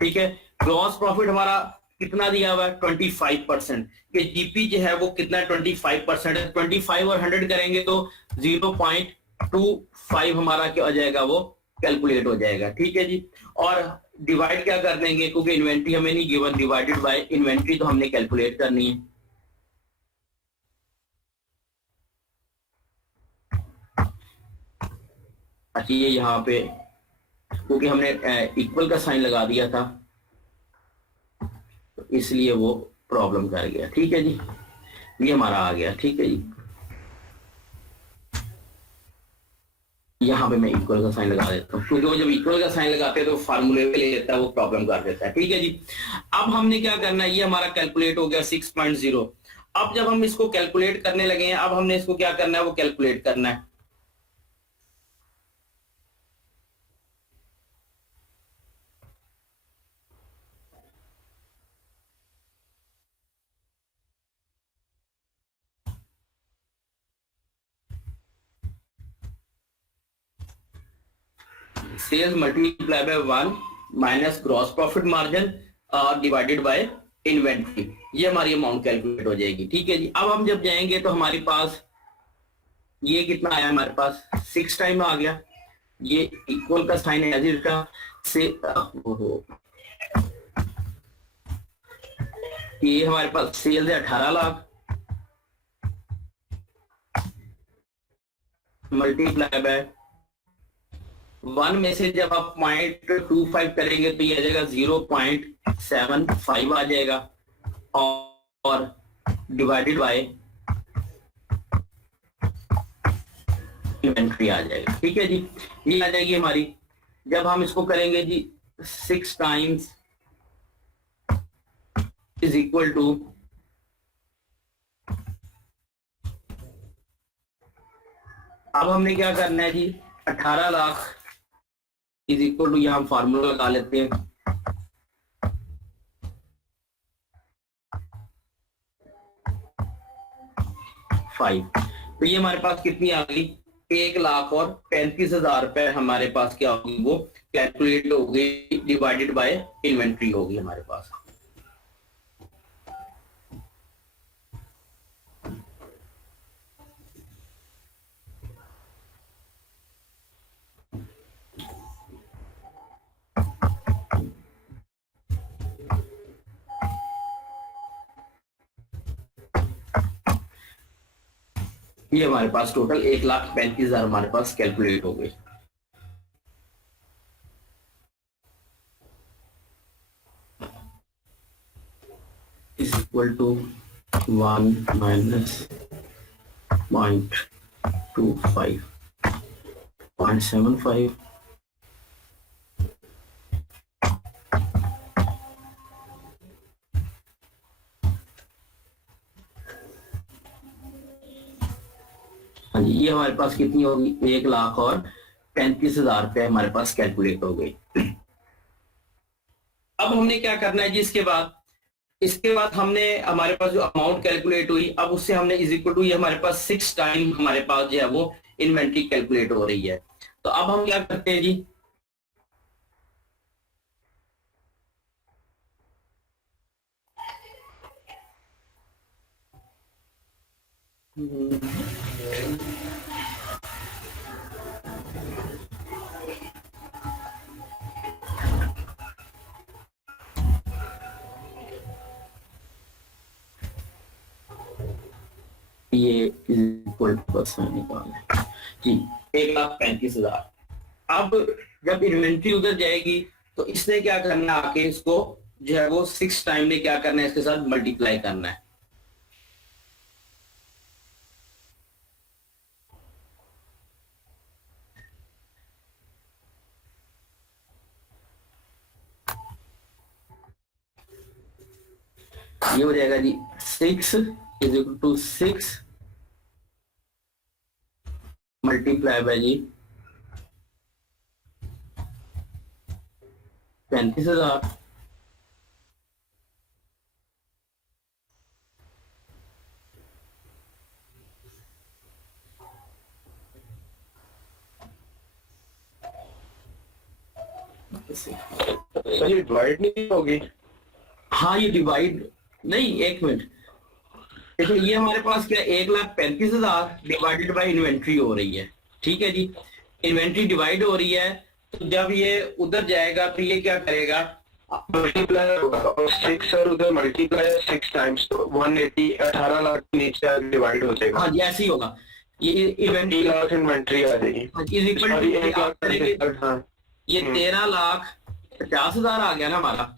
ठीक है, ग्रॉस प्रॉफिट हमारा कितना दिया हुआ है 25%। कि जीपी जो है वो कितना 25% है। 25 और 100 करेंगे तो 0.25 हमारा क्या हो जाएगा वो कैलकुलेट हो जाएगा। ठीक है जी, और डिवाइड क्या कर देंगे क्योंकि इन्वेंट्री हमें नहीं गिवन, डिवाइडेड बाय इन्वेंट्री तो हमने कैलकुलेट करनी है। अच्छा ये यहाँ पे क्योंकि हमने इक्वल का साइन लगा दिया था तो इसलिए वो प्रॉब्लम कर गया। ठीक है जी, ये हमारा आ गया। ठीक है जी, यहाँ पे मैं इक्वल का साइन लगा देता हूँ क्योंकि वो जब इक्वल का साइन लगाते हैं तो फार्मूले पे ले लेता है, वो प्रॉब्लम कर देता है। ठीक है जी, अब हमने क्या करना है, ये हमारा कैलकुलेट हो गया 6.0। अब जब हम इसको कैलकुलेट करने लगे हैं, अब हमने इसको क्या करना है वो कैलकुलेट करना है। Sales multiply by 1 minus gross profit margin divided by inventory, ये हमारी अमाउंट कैलकुलेट हो जाएगी। ठीक है जी, अब हम जब जाएंगे तो हमारे पास ये कितना आया, हमारे पास 6 टाइम आ गया। ये इक्वल का साइन है एज का से ये हमारे पास सेल्स है 18 लाख मल्टीप्लाई बाय 1 में से जब आप 0.25 करेंगे तो ये आ जाएगा 0.75 आ जाएगा और डिवाइडेड बाय इन्वेंट्री आ जाएगा। ठीक है जी, ये आ जाएगी हमारी। जब हम इसको करेंगे जी 6 टाइम्स इज इक्वल टू अब हमने क्या करना है जी 18 लाख इज इक्वल टू, यहां हम फार्मूला लगा लेते हैं 5। तो ये हमारे पास कितनी आ गई 1,35,000 रुपए हमारे पास क्या होगी वो कैलकुलेट हो गई डिवाइडेड बाय इन्वेंट्री होगी हमारे पास। ये हमारे पास टोटल 1,35,000 हमारे पास कैलकुलेट हो गई। इज इक्वल टू 1 माइनस 0.25 0.75 हाँ जी, ये हमारे पास कितनी होगी 1,35,000 रुपए हमारे पास कैलकुलेट हो गई। अब हमने क्या करना है जी, इसके बाद हमने हमारे पास जो अमाउंट कैलकुलेट हुई अब उससे हमने इज इक्वल टू, ये हमारे पास 6 टाइम हमारे पास जो है वो इन्वेंट्री कैलकुलेट हो रही है। तो अब हम क्या करते हैं जी, ये इक्वल टू निकालना जी 1,35,000। अब जब इन्वेंट्री उधर जाएगी तो इसने क्या करना है, आके इसको जो है वो 6 टाइम ने क्या करना है इसके साथ मल्टीप्लाई करना है। ये हो जाएगा जी 6 is equal to 6 multiply by जी 35,000। सर ये डिवाइड नहीं होगी? हाँ ये डिवाइड नहीं, एक मिनट देखो, ये हमारे पास क्या 1,35,000 डिवाइडेड बाय इन्वेंट्री हो रही है, ठीक है जी। इन्वेंट्री डिवाइड हो रही है, तो जब ये उधर जाएगा तो ये क्या करेगा, मल्टीप्लायर होगा और 6 सर उधर मल्टीप्लायर 6 टाइम्स तो 180 18 लाख के नीचे डिवाइड हो जाएगा। हाँ जी ऐसे ही होगा। ये 20 लाख इन्वेंट्री आ जाएगी। Is equal sorry to 1 lakh. हाँ ये 13,50,000 आ गया ना हमारा,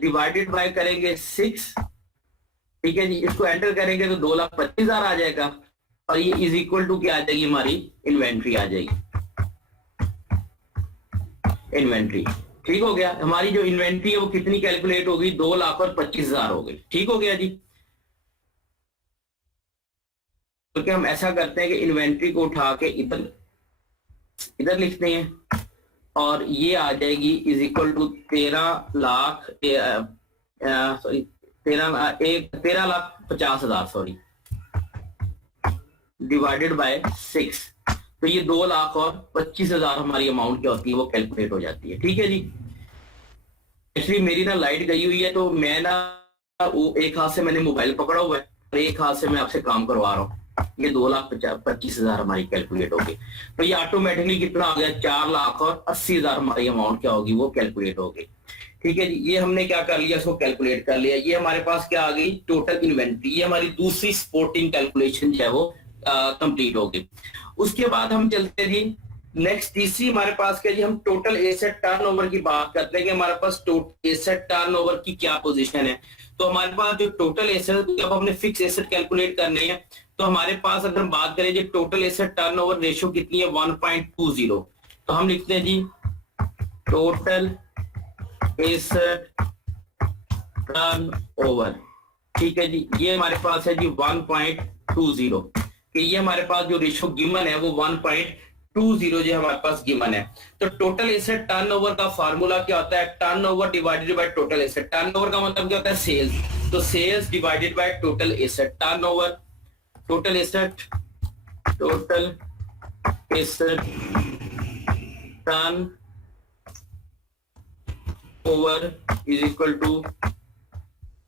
डिवाइडेड बाय करेंगे 6, ठीक है जी। इसको एंटर करेंगे तो 2,25,000 आ जाएगा, और ये इज इक्वल टू क्या आ जाएगी, हमारी इन्वेंट्री आ जाएगी। इन्वेंट्री ठीक हो गया। हमारी जो इन्वेंट्री है वो कितनी कैलकुलेट होगी, 2,25,000 हो गई, ठीक हो गया जी। तो क्या हम ऐसा करते हैं कि इन्वेंट्री को उठा के इधर लिखते हैं, और ये आ जाएगी is equal to 13,50,000 sorry, divided by 6, तो ये 2,25,000 हमारी अमाउंट क्या होती है, वो कैलकुलेट हो जाती है, ठीक है जी। एक्चुअली मेरी ना लाइट गई हुई है, तो मैं ना वो एक हाथ से मैंने मोबाइल पकड़ा हुआ है और एक हाथ से मैं आपसे काम करवा रहा हूँ। ये 2,25,000 हमारी कैलकुलेट होगी, तो ये ऑटोमेटिकली कितना आ गया, 4,80,000 हमारी अमाउंट क्या होगी, वो कैलकुलेट होगी, ठीक है जी। ये हमने क्या कर लिया, इसको कैलकुलेट कर लिया। ये हमारे पास क्या आ गई, टोटल इन्वेंट्री। ये हमारी दूसरी सपोर्टिंग कैलकुलेशन जो है वो कंप्लीट होगी। उसके बाद हम चलते जी नेक्स्ट, तीसरी हमारे पास क्या जी, हम टोटल एसेट टर्नओवर की बात करते हैं कि हमारे पास टोटल एसेट टर्नओवर की क्या पोजीशन है। तो हमारे पास जो टोटल एसेट, जब हमने फिक्स एसेट कैलकुलेट करने हैं, तो हमारे पास अगर हम बात करें जी टोटल एसेट टर्नओवर रेशियो कितनी है, 1.20। तो हम लिखते हैं जी टोटल एसेट टर्नओवर, ठीक है जी। ये हमारे पास है जी 1.20, कि ये हमारे पास जो रेशियो गिवन है वो 1.20 जो हमारे पास गिवन है। तो टोटल एसेट टर्नओवर का फार्मूला क्या होता है, turnover divided by total asset. Turnover का मतलब क्या होता है, सेल्स। तो sales divided by total asset. Turnover, total asset turn over is equal to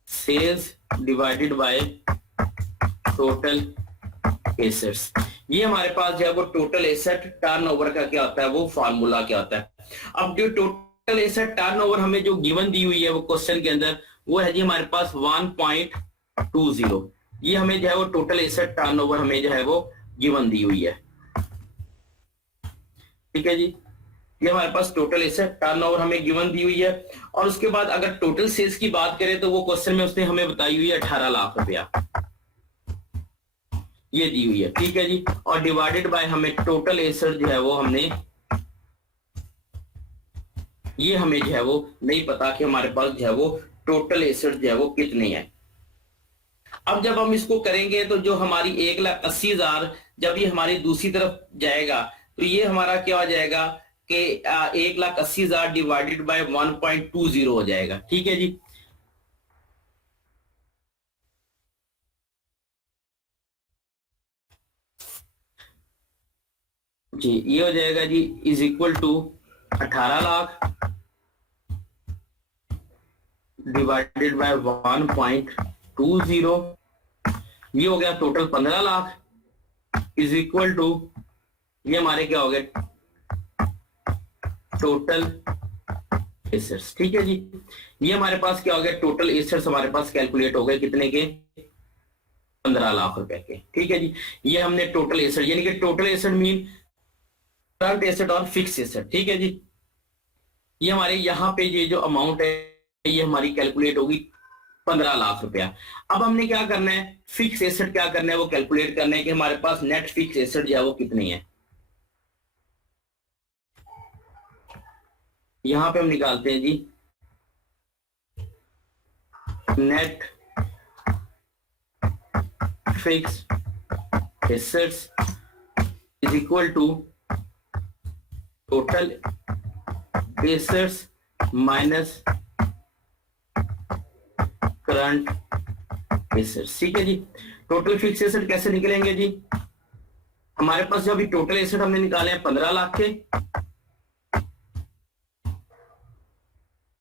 sales divided by total assets. ये हमारे पास जो है वो टोटल एसेट टर्नओवर का क्या होता है, वो फार्मूला क्या होता है। अब जो टोटल एसेट टर्नओवर हमें जो गिवन दी हुई है वो क्वेश्चन के अंदर, वो है जी हमारे पास 1.20। ये हमें जो है वो टोटल एसेट टर्नओवर हमें जो है वो गिवन दी हुई है, ठीक है जी। ये हमारे पास टोटल एसेट टर्नओवर हमें गिवन दी हुई है। और उसके बाद अगर टोटल सेल्स की बात करें तो वो क्वेश्चन में उसने हमें बताई हुई है 18 लाख रुपया, ये दी हुई है, ठीक है जी। और डिवाइडेड बाय हमें टोटल एसेट जो है वो हमने, ये हमें जो है वो नहीं पता कि हमारे पास जो है वो टोटल एसेट जो है वो कितने हैं। अब जब हम इसको करेंगे तो जो हमारी 1,80,000 जब ये हमारी दूसरी तरफ जाएगा तो ये हमारा क्या हो जाएगा कि 1,80,000 डिवाइडेड बाय 1.20 हो जाएगा, ठीक है जी। जी ये हो जाएगा जी is equal to 18 lakh divided by 1.20, ये हो गया total 15 lakh is equal to, ये हमारे क्या हो गए टोटल एसेट्स, ठीक है जी। ये हमारे पास क्या हो गया, टोटल एसेट्स हमारे पास कैलकुलेट हो गए कितने के, 15 लाख रुपए के, ठीक है जी। ये हमने टोटल एसेट, यानी कि total asset mean current asset और फिक्स एसेट, ठीक है जी। ये हमारे यहाँ पे ये जो अमाउंट है ये हमारी कैलकुलेट होगी 15 लाख रुपया। अब हमने क्या करना है, फिक्स एसेट क्या करना है, वो कैलकुलेट करना है कि हमारे पास नेट फिक्स एसेट जो है वो कितनी है। यहां पे हम निकालते हैं जी net fix assets is equal to total assets minus current assets. ठीक है जी। टोटल फिक्स एसेट कैसे निकलेंगे जी? हमारे पास जो अभी टोटल एसेट हमने निकाले हैं 15 लाख के,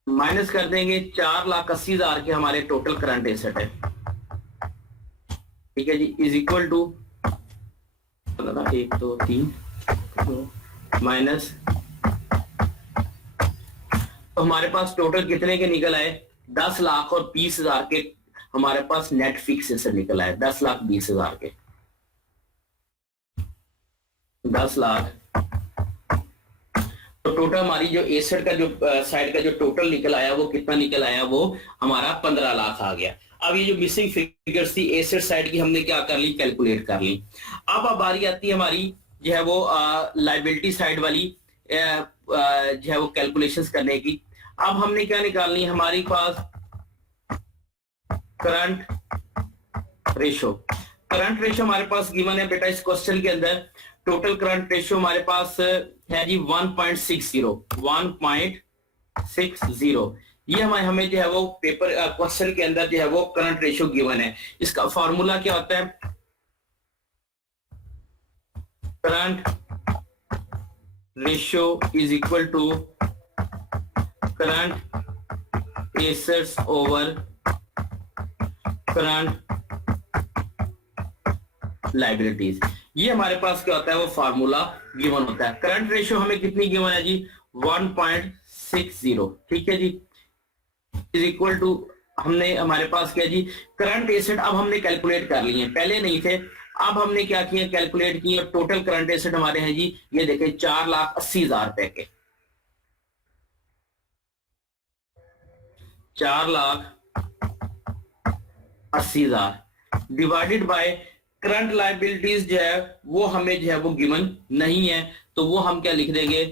माइनस कर देंगे 4,80,000 के हमारे टोटल करंट एसेट है। ठीक है जी, इज इक्वल टू 1 2 3 माइनस, तो हमारे पास टोटल कितने के निकल आए? 10,20,000 के हमारे पास नेट फिक्स एसेट निकल आए, 10,20,000 के। 10 लाख, तो टोटल हमारी जो एसेट का जो साइड का जो टोटल निकल आया वो कितना निकल आया? वो हमारा 15 लाख आ गया। अब ये जो मिसिंग फिगर्स थी एसेट साइड की हमने क्या कर ली? कैलकुलेट कर ली। अब बारी आती है हमारी जो है वो लाइबिलिटी साइड वाली जो है वो कैलकुलेशंस करने की। अब हमने क्या निकालनी है? हमारे पास करंट रेशो, करंट रेशो हमारे पास गिवन है बेटा इस क्वेश्चन के अंदर। टोटल करंट रेशो हमारे पास है जी 1.60। ये हमें जो है वो पेपर क्वेश्चन के अंदर जो है वो करंट रेशो गिवन है। इसका फॉर्मूला क्या होता है? Current ratio is equal to current assets over current liabilities. ये हमारे पास क्या होता है? वो फार्मूला गिवन होता है। करंट रेशियो हमें कितनी गिवन है जी? 1.60। ठीक है जी, इज इक्वल टू हमने हमारे पास क्या जी? करंट एसेट अब हमने कैलकुलेट कर लिए हैं, पहले नहीं थे। अब हमने क्या किया? कैलकुलेट किए। टोटल करंट एसेट हमारे हैं जी, ये देखें 4,80,000 रुपए के, 4,80,000 डिवाइडेड बाय करंट लाइबिलिटीज जो है वो हमें जो है वो गिवन नहीं है, तो वो हम क्या लिख देंगे?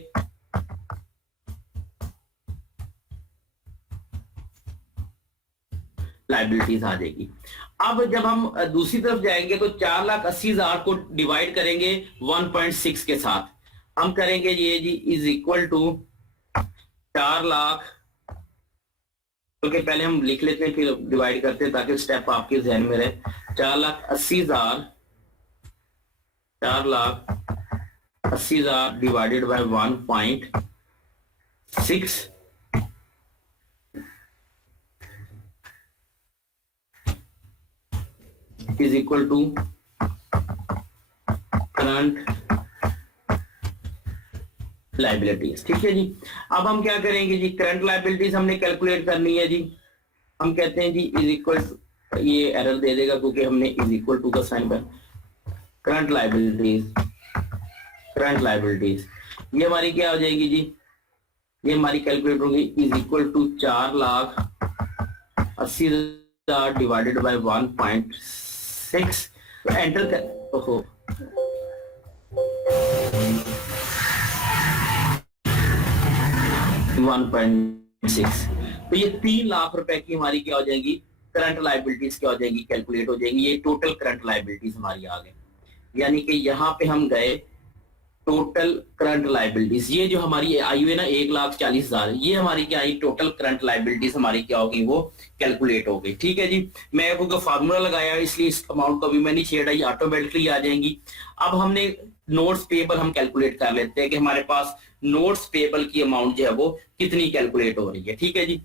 लाइबिलिटीज आ जाएगी। अब जब हम दूसरी तरफ जाएंगे तो 4,80,000 को डिवाइड करेंगे 1.6 के साथ। हम करेंगे ये जी इज इक्वल टू 4 लाख, क्योंकि पहले हम लिख लेते हैं फिर डिवाइड करते हैं ताकि स्टेप आपके जहन में रहे। 4,80,000 divided by 1.6 is equal to current liabilities. ठीक है जी। अब हम क्या करेंगे जी? करंट लाइबिलिटीज हमने कैलकुलेट करनी है जी। हम कहते हैं जी इज इक्वल, ये एरर दे देगा क्योंकि हमने इज इक्वल टू का साइन पर। करंट लाइबिलिटीज ये हमारी क्या हो जाएगी जी? ये हमारी कैलकुलेट होगी is equal to 4,80,000 divided by 1.6। तो एंटर कर, ओहो 1.6, तो ये 3 लाख रुपए की हमारी क्या हो जाएगी? करंट लाइबिलिटीज क्या हो जाएगी? कैलकुलेट हो जाएगी। ये टोटल करंट लाइबिलिटीज हमारी आ गई, यानी कि यहाँ पे हम गए टोटल करंट लाइबिलिटीज। ये जो हमारी आई हुई है ना 1,40,000, ये हमारी क्या आई? टोटल करंट लाइबिलिटीज हमारी क्या होगी? वो कैलकुलेट हो गई। ठीक है जी। मैं आपको फार्मूला लगाया इसलिए इस अमाउंट को भी मैं नहीं छेड़ा, ये ऑटोमेटिकली आ जाएंगी। अब हमने नोट्स पेबल हम कैलकुलेट कर लेते हैं कि हमारे पास नोट्स पेबल की अमाउंट जो है वो कितनी कैलकुलेट हो रही है। ठीक है जी।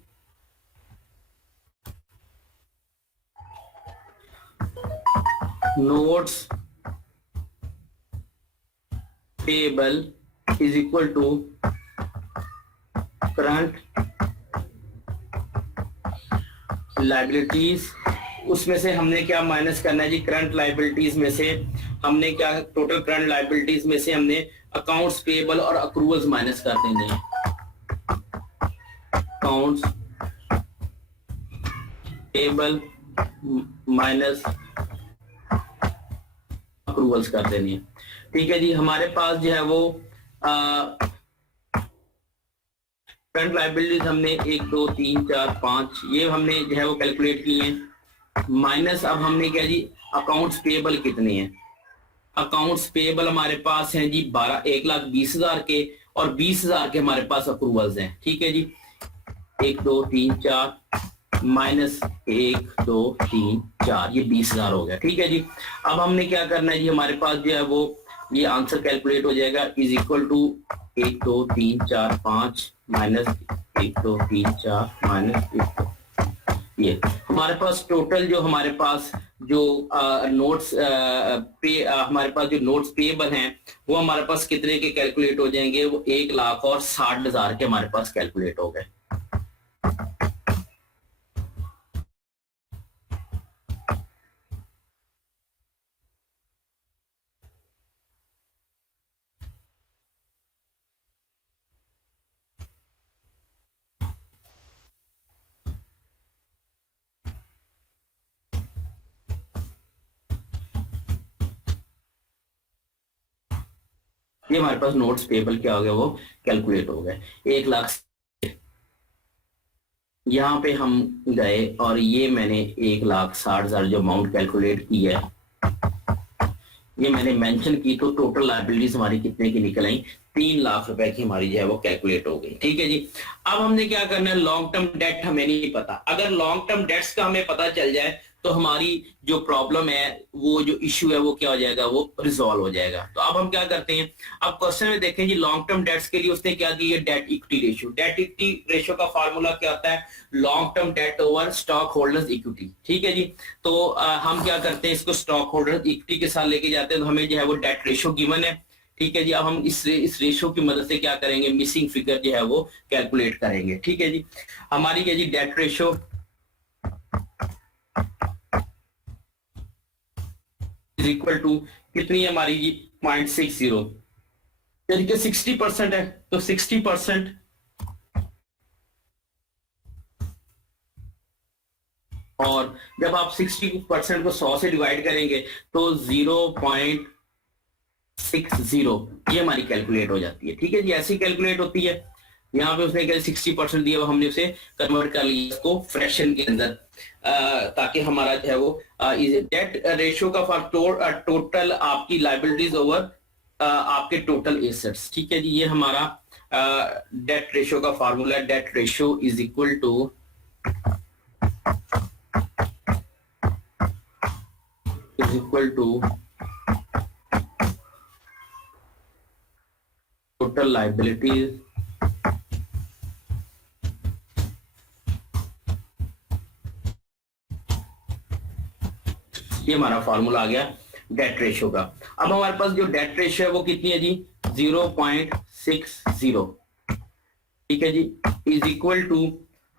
Notes payable is equal to current liabilities. उसमें से हमने क्या माइनस करना है जी? करंट लाइबिलिटीज में से हमने क्या? टोटल करंट लाइबिलिटीज में से हमने अकाउंट्स पेबल और अक्रूवल्स माइनस कर देने हैं। अकाउंट्स पेबल माइनस अक्रूवल्स कर देनी है। ठीक है जी। हमारे पास जो है वो करंट लाइबिलिटीज हमने 1 2 3 4 5 ये हमने जो है वो कैलकुलेट किए हैं, माइनस अब हमने क्या जी? अकाउंट्स पेबल कितने हैं? अकाउंट्स पेबल हमारे पास हैं जी 1,20,000 के, और 20,000 के हमारे पास अप्रूवल्स हैं। ठीक है जी, 1 2 3 4 माइनस 1 2 3 4, ये 20,000 हो गया। ठीक है जी, अब हमने क्या करना है जी, हमारे पास जो है वो ये आंसर कैलकुलेट हो जाएगा, is equal to 1 2 3 4 5 minus 1 2 3 4 minus 1 2, ये हमारे पास टोटल जो हमारे पास जो नोट्स पे हमारे पास जो नोट्स पेएबल हैं वो हमारे पास कितने के कैलकुलेट हो जाएंगे, वो 1,60,000 के हमारे पास कैलकुलेट हो गए। ये हमारे पास नोट्स पेबल क्या हो गया, वो कैलकुलेट हो गए 1,00,000। यहाँ पे हम गए और ये मैंने 1,60,000 जो अमाउंट कैलकुलेट की है ये मैंने मेंशन की, तो टोटल लायबिलिटीज हमारी कितने की निकल आई, 3 लाख रुपए की हमारी जो है वो कैलकुलेट हो गई। ठीक है जी, अब हमने क्या करना है, लॉन्ग टर्म डेट हमें नहीं पता, अगर लॉन्ग टर्म डेट्स का हमें पता चल जाए तो हमारी जो प्रॉब्लम है, वो जो इश्यू है वो क्या हो जाएगा, वो रिजॉल्व हो जाएगा। तो अब हम क्या करते हैं, अब क्वेश्चन में देखें जी, लॉन्ग टर्म डेट्स के लिए उसने क्या दिया, debt equity ratio. Debt equity ratio का फार्मूला क्या होता है, long term date over stock holders equity. ठीक है जी, तो हम क्या करते हैं, इसको स्टॉक होल्डर्स इक्विटी के साथ लेके जाते हैं, तो हमें जो है वो डेट रेशियो गिवन है। ठीक है जी, अब हम इस रेशियो की मदद से क्या करेंगे, मिसिंग फिगर जो है वो कैलकुलेट करेंगे। ठीक है जी, हमारी क्या जी, debt ratio is equal to कितनी है हमारी जी, 0.60, यानी कि 60% है, तो 60% और जब आप 60% को 100 से डिवाइड करेंगे तो 0.60 ये हमारी कैलकुलेट हो जाती है। ठीक है जी, ऐसी कैलकुलेट होती है। यहाँ पे उसने 60% दिया, हमने उसे कन्वर्ट कर लिया इसको फ्रैक्शन के अंदर, ताकि हमारा जो है वो डेट रेशियो का फॉर टोटल आपकी लायबिलिटीज ओवर आपके टोटल एसेट्स। ठीक है जी, ये हमारा डेट रेशियो का फार्मूला है। Debt ratio is equal to total liabilities ये हमारा फार्मूला आ गया डेट रेशियो का। अब हमारे पास जो डेट रेशियो है वो कितनी है जी, 0.60। ठीक है जी, इज इक्वल टू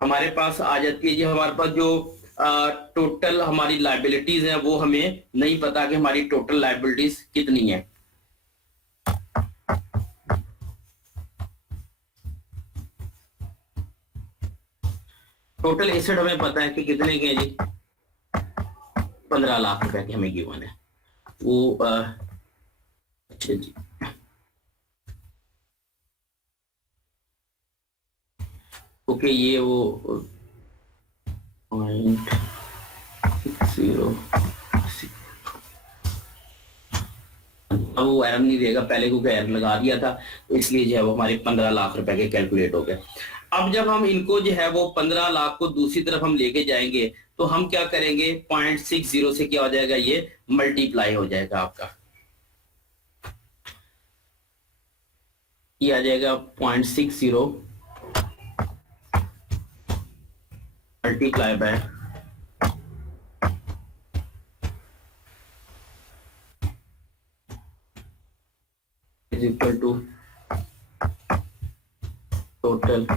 हमारे पास आ जाती है जी, हमारे पास जो टोटल हमारी लायबिलिटीज है वो हमें नहीं पता कि हमारी टोटल लायबिलिटीज कितनी है। टोटल एसेट हमें पता है कि कितने के हैं जी, 15 लाख रुपए के हमें गिवन है वो। अच्छा जी, ओके, ये वो 0.60, अब वो एरर नहीं देगा, पहले को एरर लगा दिया था, तो इसलिए जो है वो हमारे 15 लाख रुपए के कैलकुलेट हो गए। अब जब हम इनको जो है वो 15 लाख को दूसरी तरफ हम लेके जाएंगे तो हम क्या करेंगे, 0.60 से क्या हो जाएगा, ये मल्टीप्लाई हो जाएगा आपका, ये आ जाएगा 0.60 multiply by is equal to total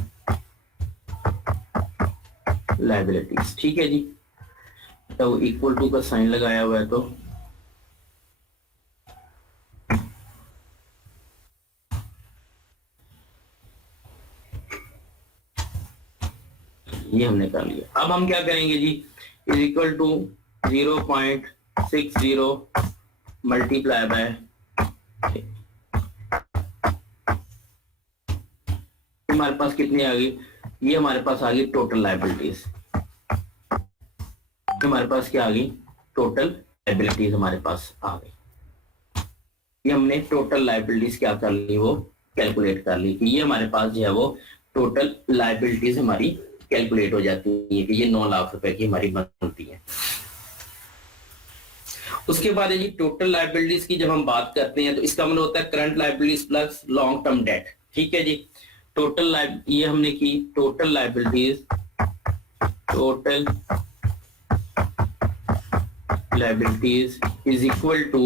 liabilities. ठीक है जी, तो इक्वल टू का साइन लगाया हुआ है, तो ये हमने कर लिया। अब हम क्या करेंगे जी, is equal to 0.60 multiply by, हमारे पास कितनी आ गई, ये हमारे पास आ गई टोटल लायबिलिटीज। हमारे पास क्या आ गई, टोटल लायबिलिटीज हमारे पास आ गई। ये हमने टोटल लायबिलिटीज क्या कर ली, वो कैलकुलेट कर ली। ये हमारे पास जो है वो टोटल लायबिलिटीज हमारी कैलकुलेट हो जाती है कि ये 9 लाख रुपए की हमारी बनती है। उसके बाद है जी टोटल लायबिलिटीज की जब हम बात करते हैं तो इसका मतलब होता है current liabilities plus long term debt. ठीक है जी, टोटल ये हमने की total liabilities is equal to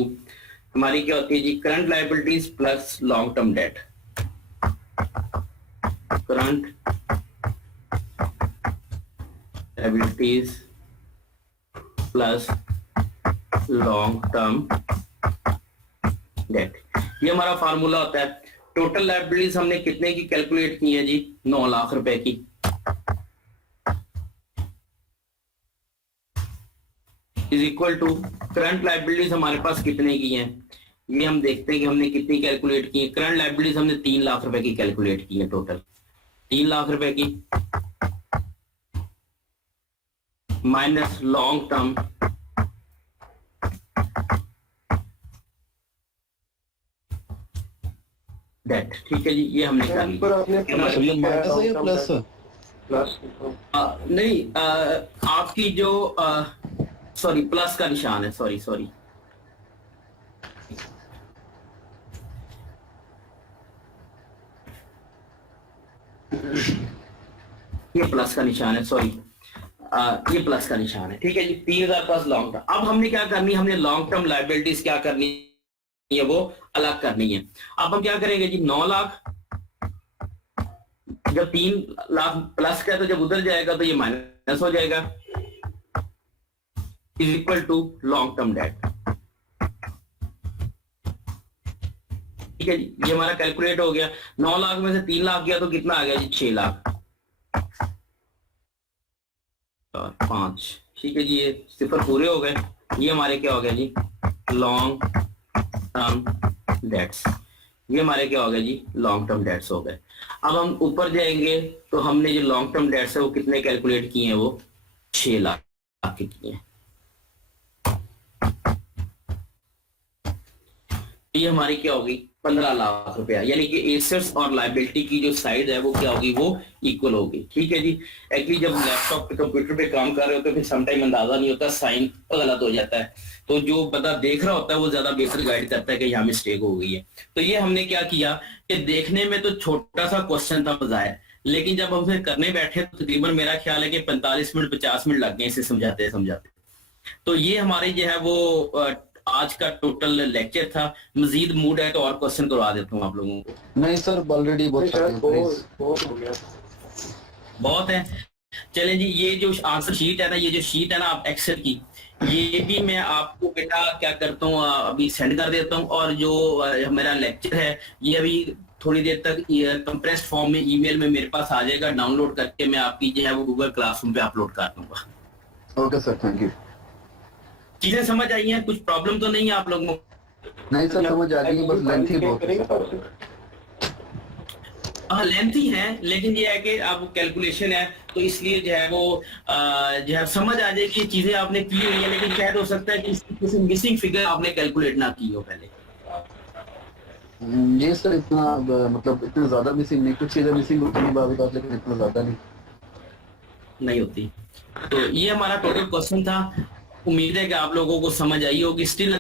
हमारी क्या होती है जी current liabilities plus long term debt. Current liabilities plus long term debt, ये हमारा फार्मूला होता है। टोटल लायबिलिटीज हमने कितने की कैलकुलेट की है जी 9 लाख रुपए की। Is equal to current liabilities हमारे पास कितने की हैं, ये हम देखते हैं कि हमने कितनी कैलकुलेट की है। करंट लायबिलिटीज हमने 3 लाख रुपए की कैलकुलेट की है, टोटल 3 लाख रुपए की माइनस लॉन्ग टर्म डेट। ठीक है जी, ये हमने कर लिया। पर आपने सर ये माइनस है या प्लस है? प्लस नहीं, आपकी जो सॉरी प्लस का निशान है, सॉरी ये प्लस का निशान है, सॉरी ये प्लस का निशान है। ठीक है जी, 3000 प्लस लॉन्ग टर्म। अब हमने क्या करनी है, हमने लॉन्ग टर्म लायबिलिटीज क्या करनी है वो अलग करनी है। अब हम क्या करेंगे जी 9 लाख जब 3 लाख प्लस का है तो जब उधर जाएगा तो ये माइनस हो जाएगा, is equal to long term debt. ठीक है जी, ये हमारा कैलकुलेट हो गया। 9 लाख में से 3 लाख गया तो कितना आ गया जी 6 लाख और 5। ठीक है जी, ये सिफर पूरे हो गए। ये हमारे क्या हो गया जी लॉन्ग टर्म डेट्स, ये हमारे क्या हो गया जी लॉन्ग टर्म डेट्स हो गए। अब हम ऊपर जाएंगे तो हमने जो लॉन्ग टर्म डेट्स है वो कितने कैलकुलेट किए हैं, वो 6 लाख के किए हैं। ये हमारी क्या होगी 15 लाख रुपया, यानी कि एसेट्स और लायबिलिटी की जो साइड है वो क्या होगी, वो इक्वल होगी। ठीक है जी, एक्चुअली जब लैपटॉप पे कंप्यूटर पे काम कर रहे होते हैं फिर समटाइम अंदाजा नहीं होता, साइन गलत हो जाता है, तो जो बंदा देख रहा होता है वो ज्यादा बेहतर गाइड करता है कि यहाँ मिस्टेक हो गई है। तो ये हमने क्या किया कि देखने में तो छोटा सा क्वेश्चन था बजाय, लेकिन जब हम उसे करने बैठे तो तकरीबन मेरा ख्याल है कि 45 मिनट 50 मिनट लग गए इसे समझाते समझाते। तो ये हमारे जो है वो आज का टोटल लेक्चर था। मजीद मूड है तो और क्वेश्चन करवा देता हूँ आप लोगों को। नहीं सर ऑलरेडी बहुत हो गया। बहुत है, चलें जी। ये जो आंसर शीट है ना, ये जो शीट है ना आप एक्सेल की, ये भी मैं आपको बेटा क्या करता हूँ अभी सेंड कर देता हूँ, और जो मेरा लेक्चर है ये अभी थोड़ी देर तक कंप्रेस्ड फॉर्म में ईमेल में मेरे पास आ जाएगा, डाउनलोड करके मैं आपकी जो है वो गूगल क्लासरूम पे अपलोड कर दूंगा। Okay sir, thank you. चीजें समझ आई हैं, कुछ प्रॉब्लम तो नहीं है आप लोगों को? नहीं सर समझ आ गई, बस लेंथी बहुत है। हाँ लेंथी है, लेकिन ये है कि अब कैलकुलेशन है तो इसलिए जो है वो जो है समझ आ जाए कि चीजें आपने की हुई है, लेकिन शायद हो सकता है कि किसी मिसिंग फिगर आपने कैलकुलेट ना की हो पहले। ये सर इतना मतलब इतना ज्यादा मिसिंग नहीं, कुछ चीजें मिसिंग होती है बात, लेकिन इतना ज्यादा नहीं होती। तो ये हमारा टोटल क्वेश्चन था, उम्मीद है कि आप लोगों को समझ आई होगी। स्टिल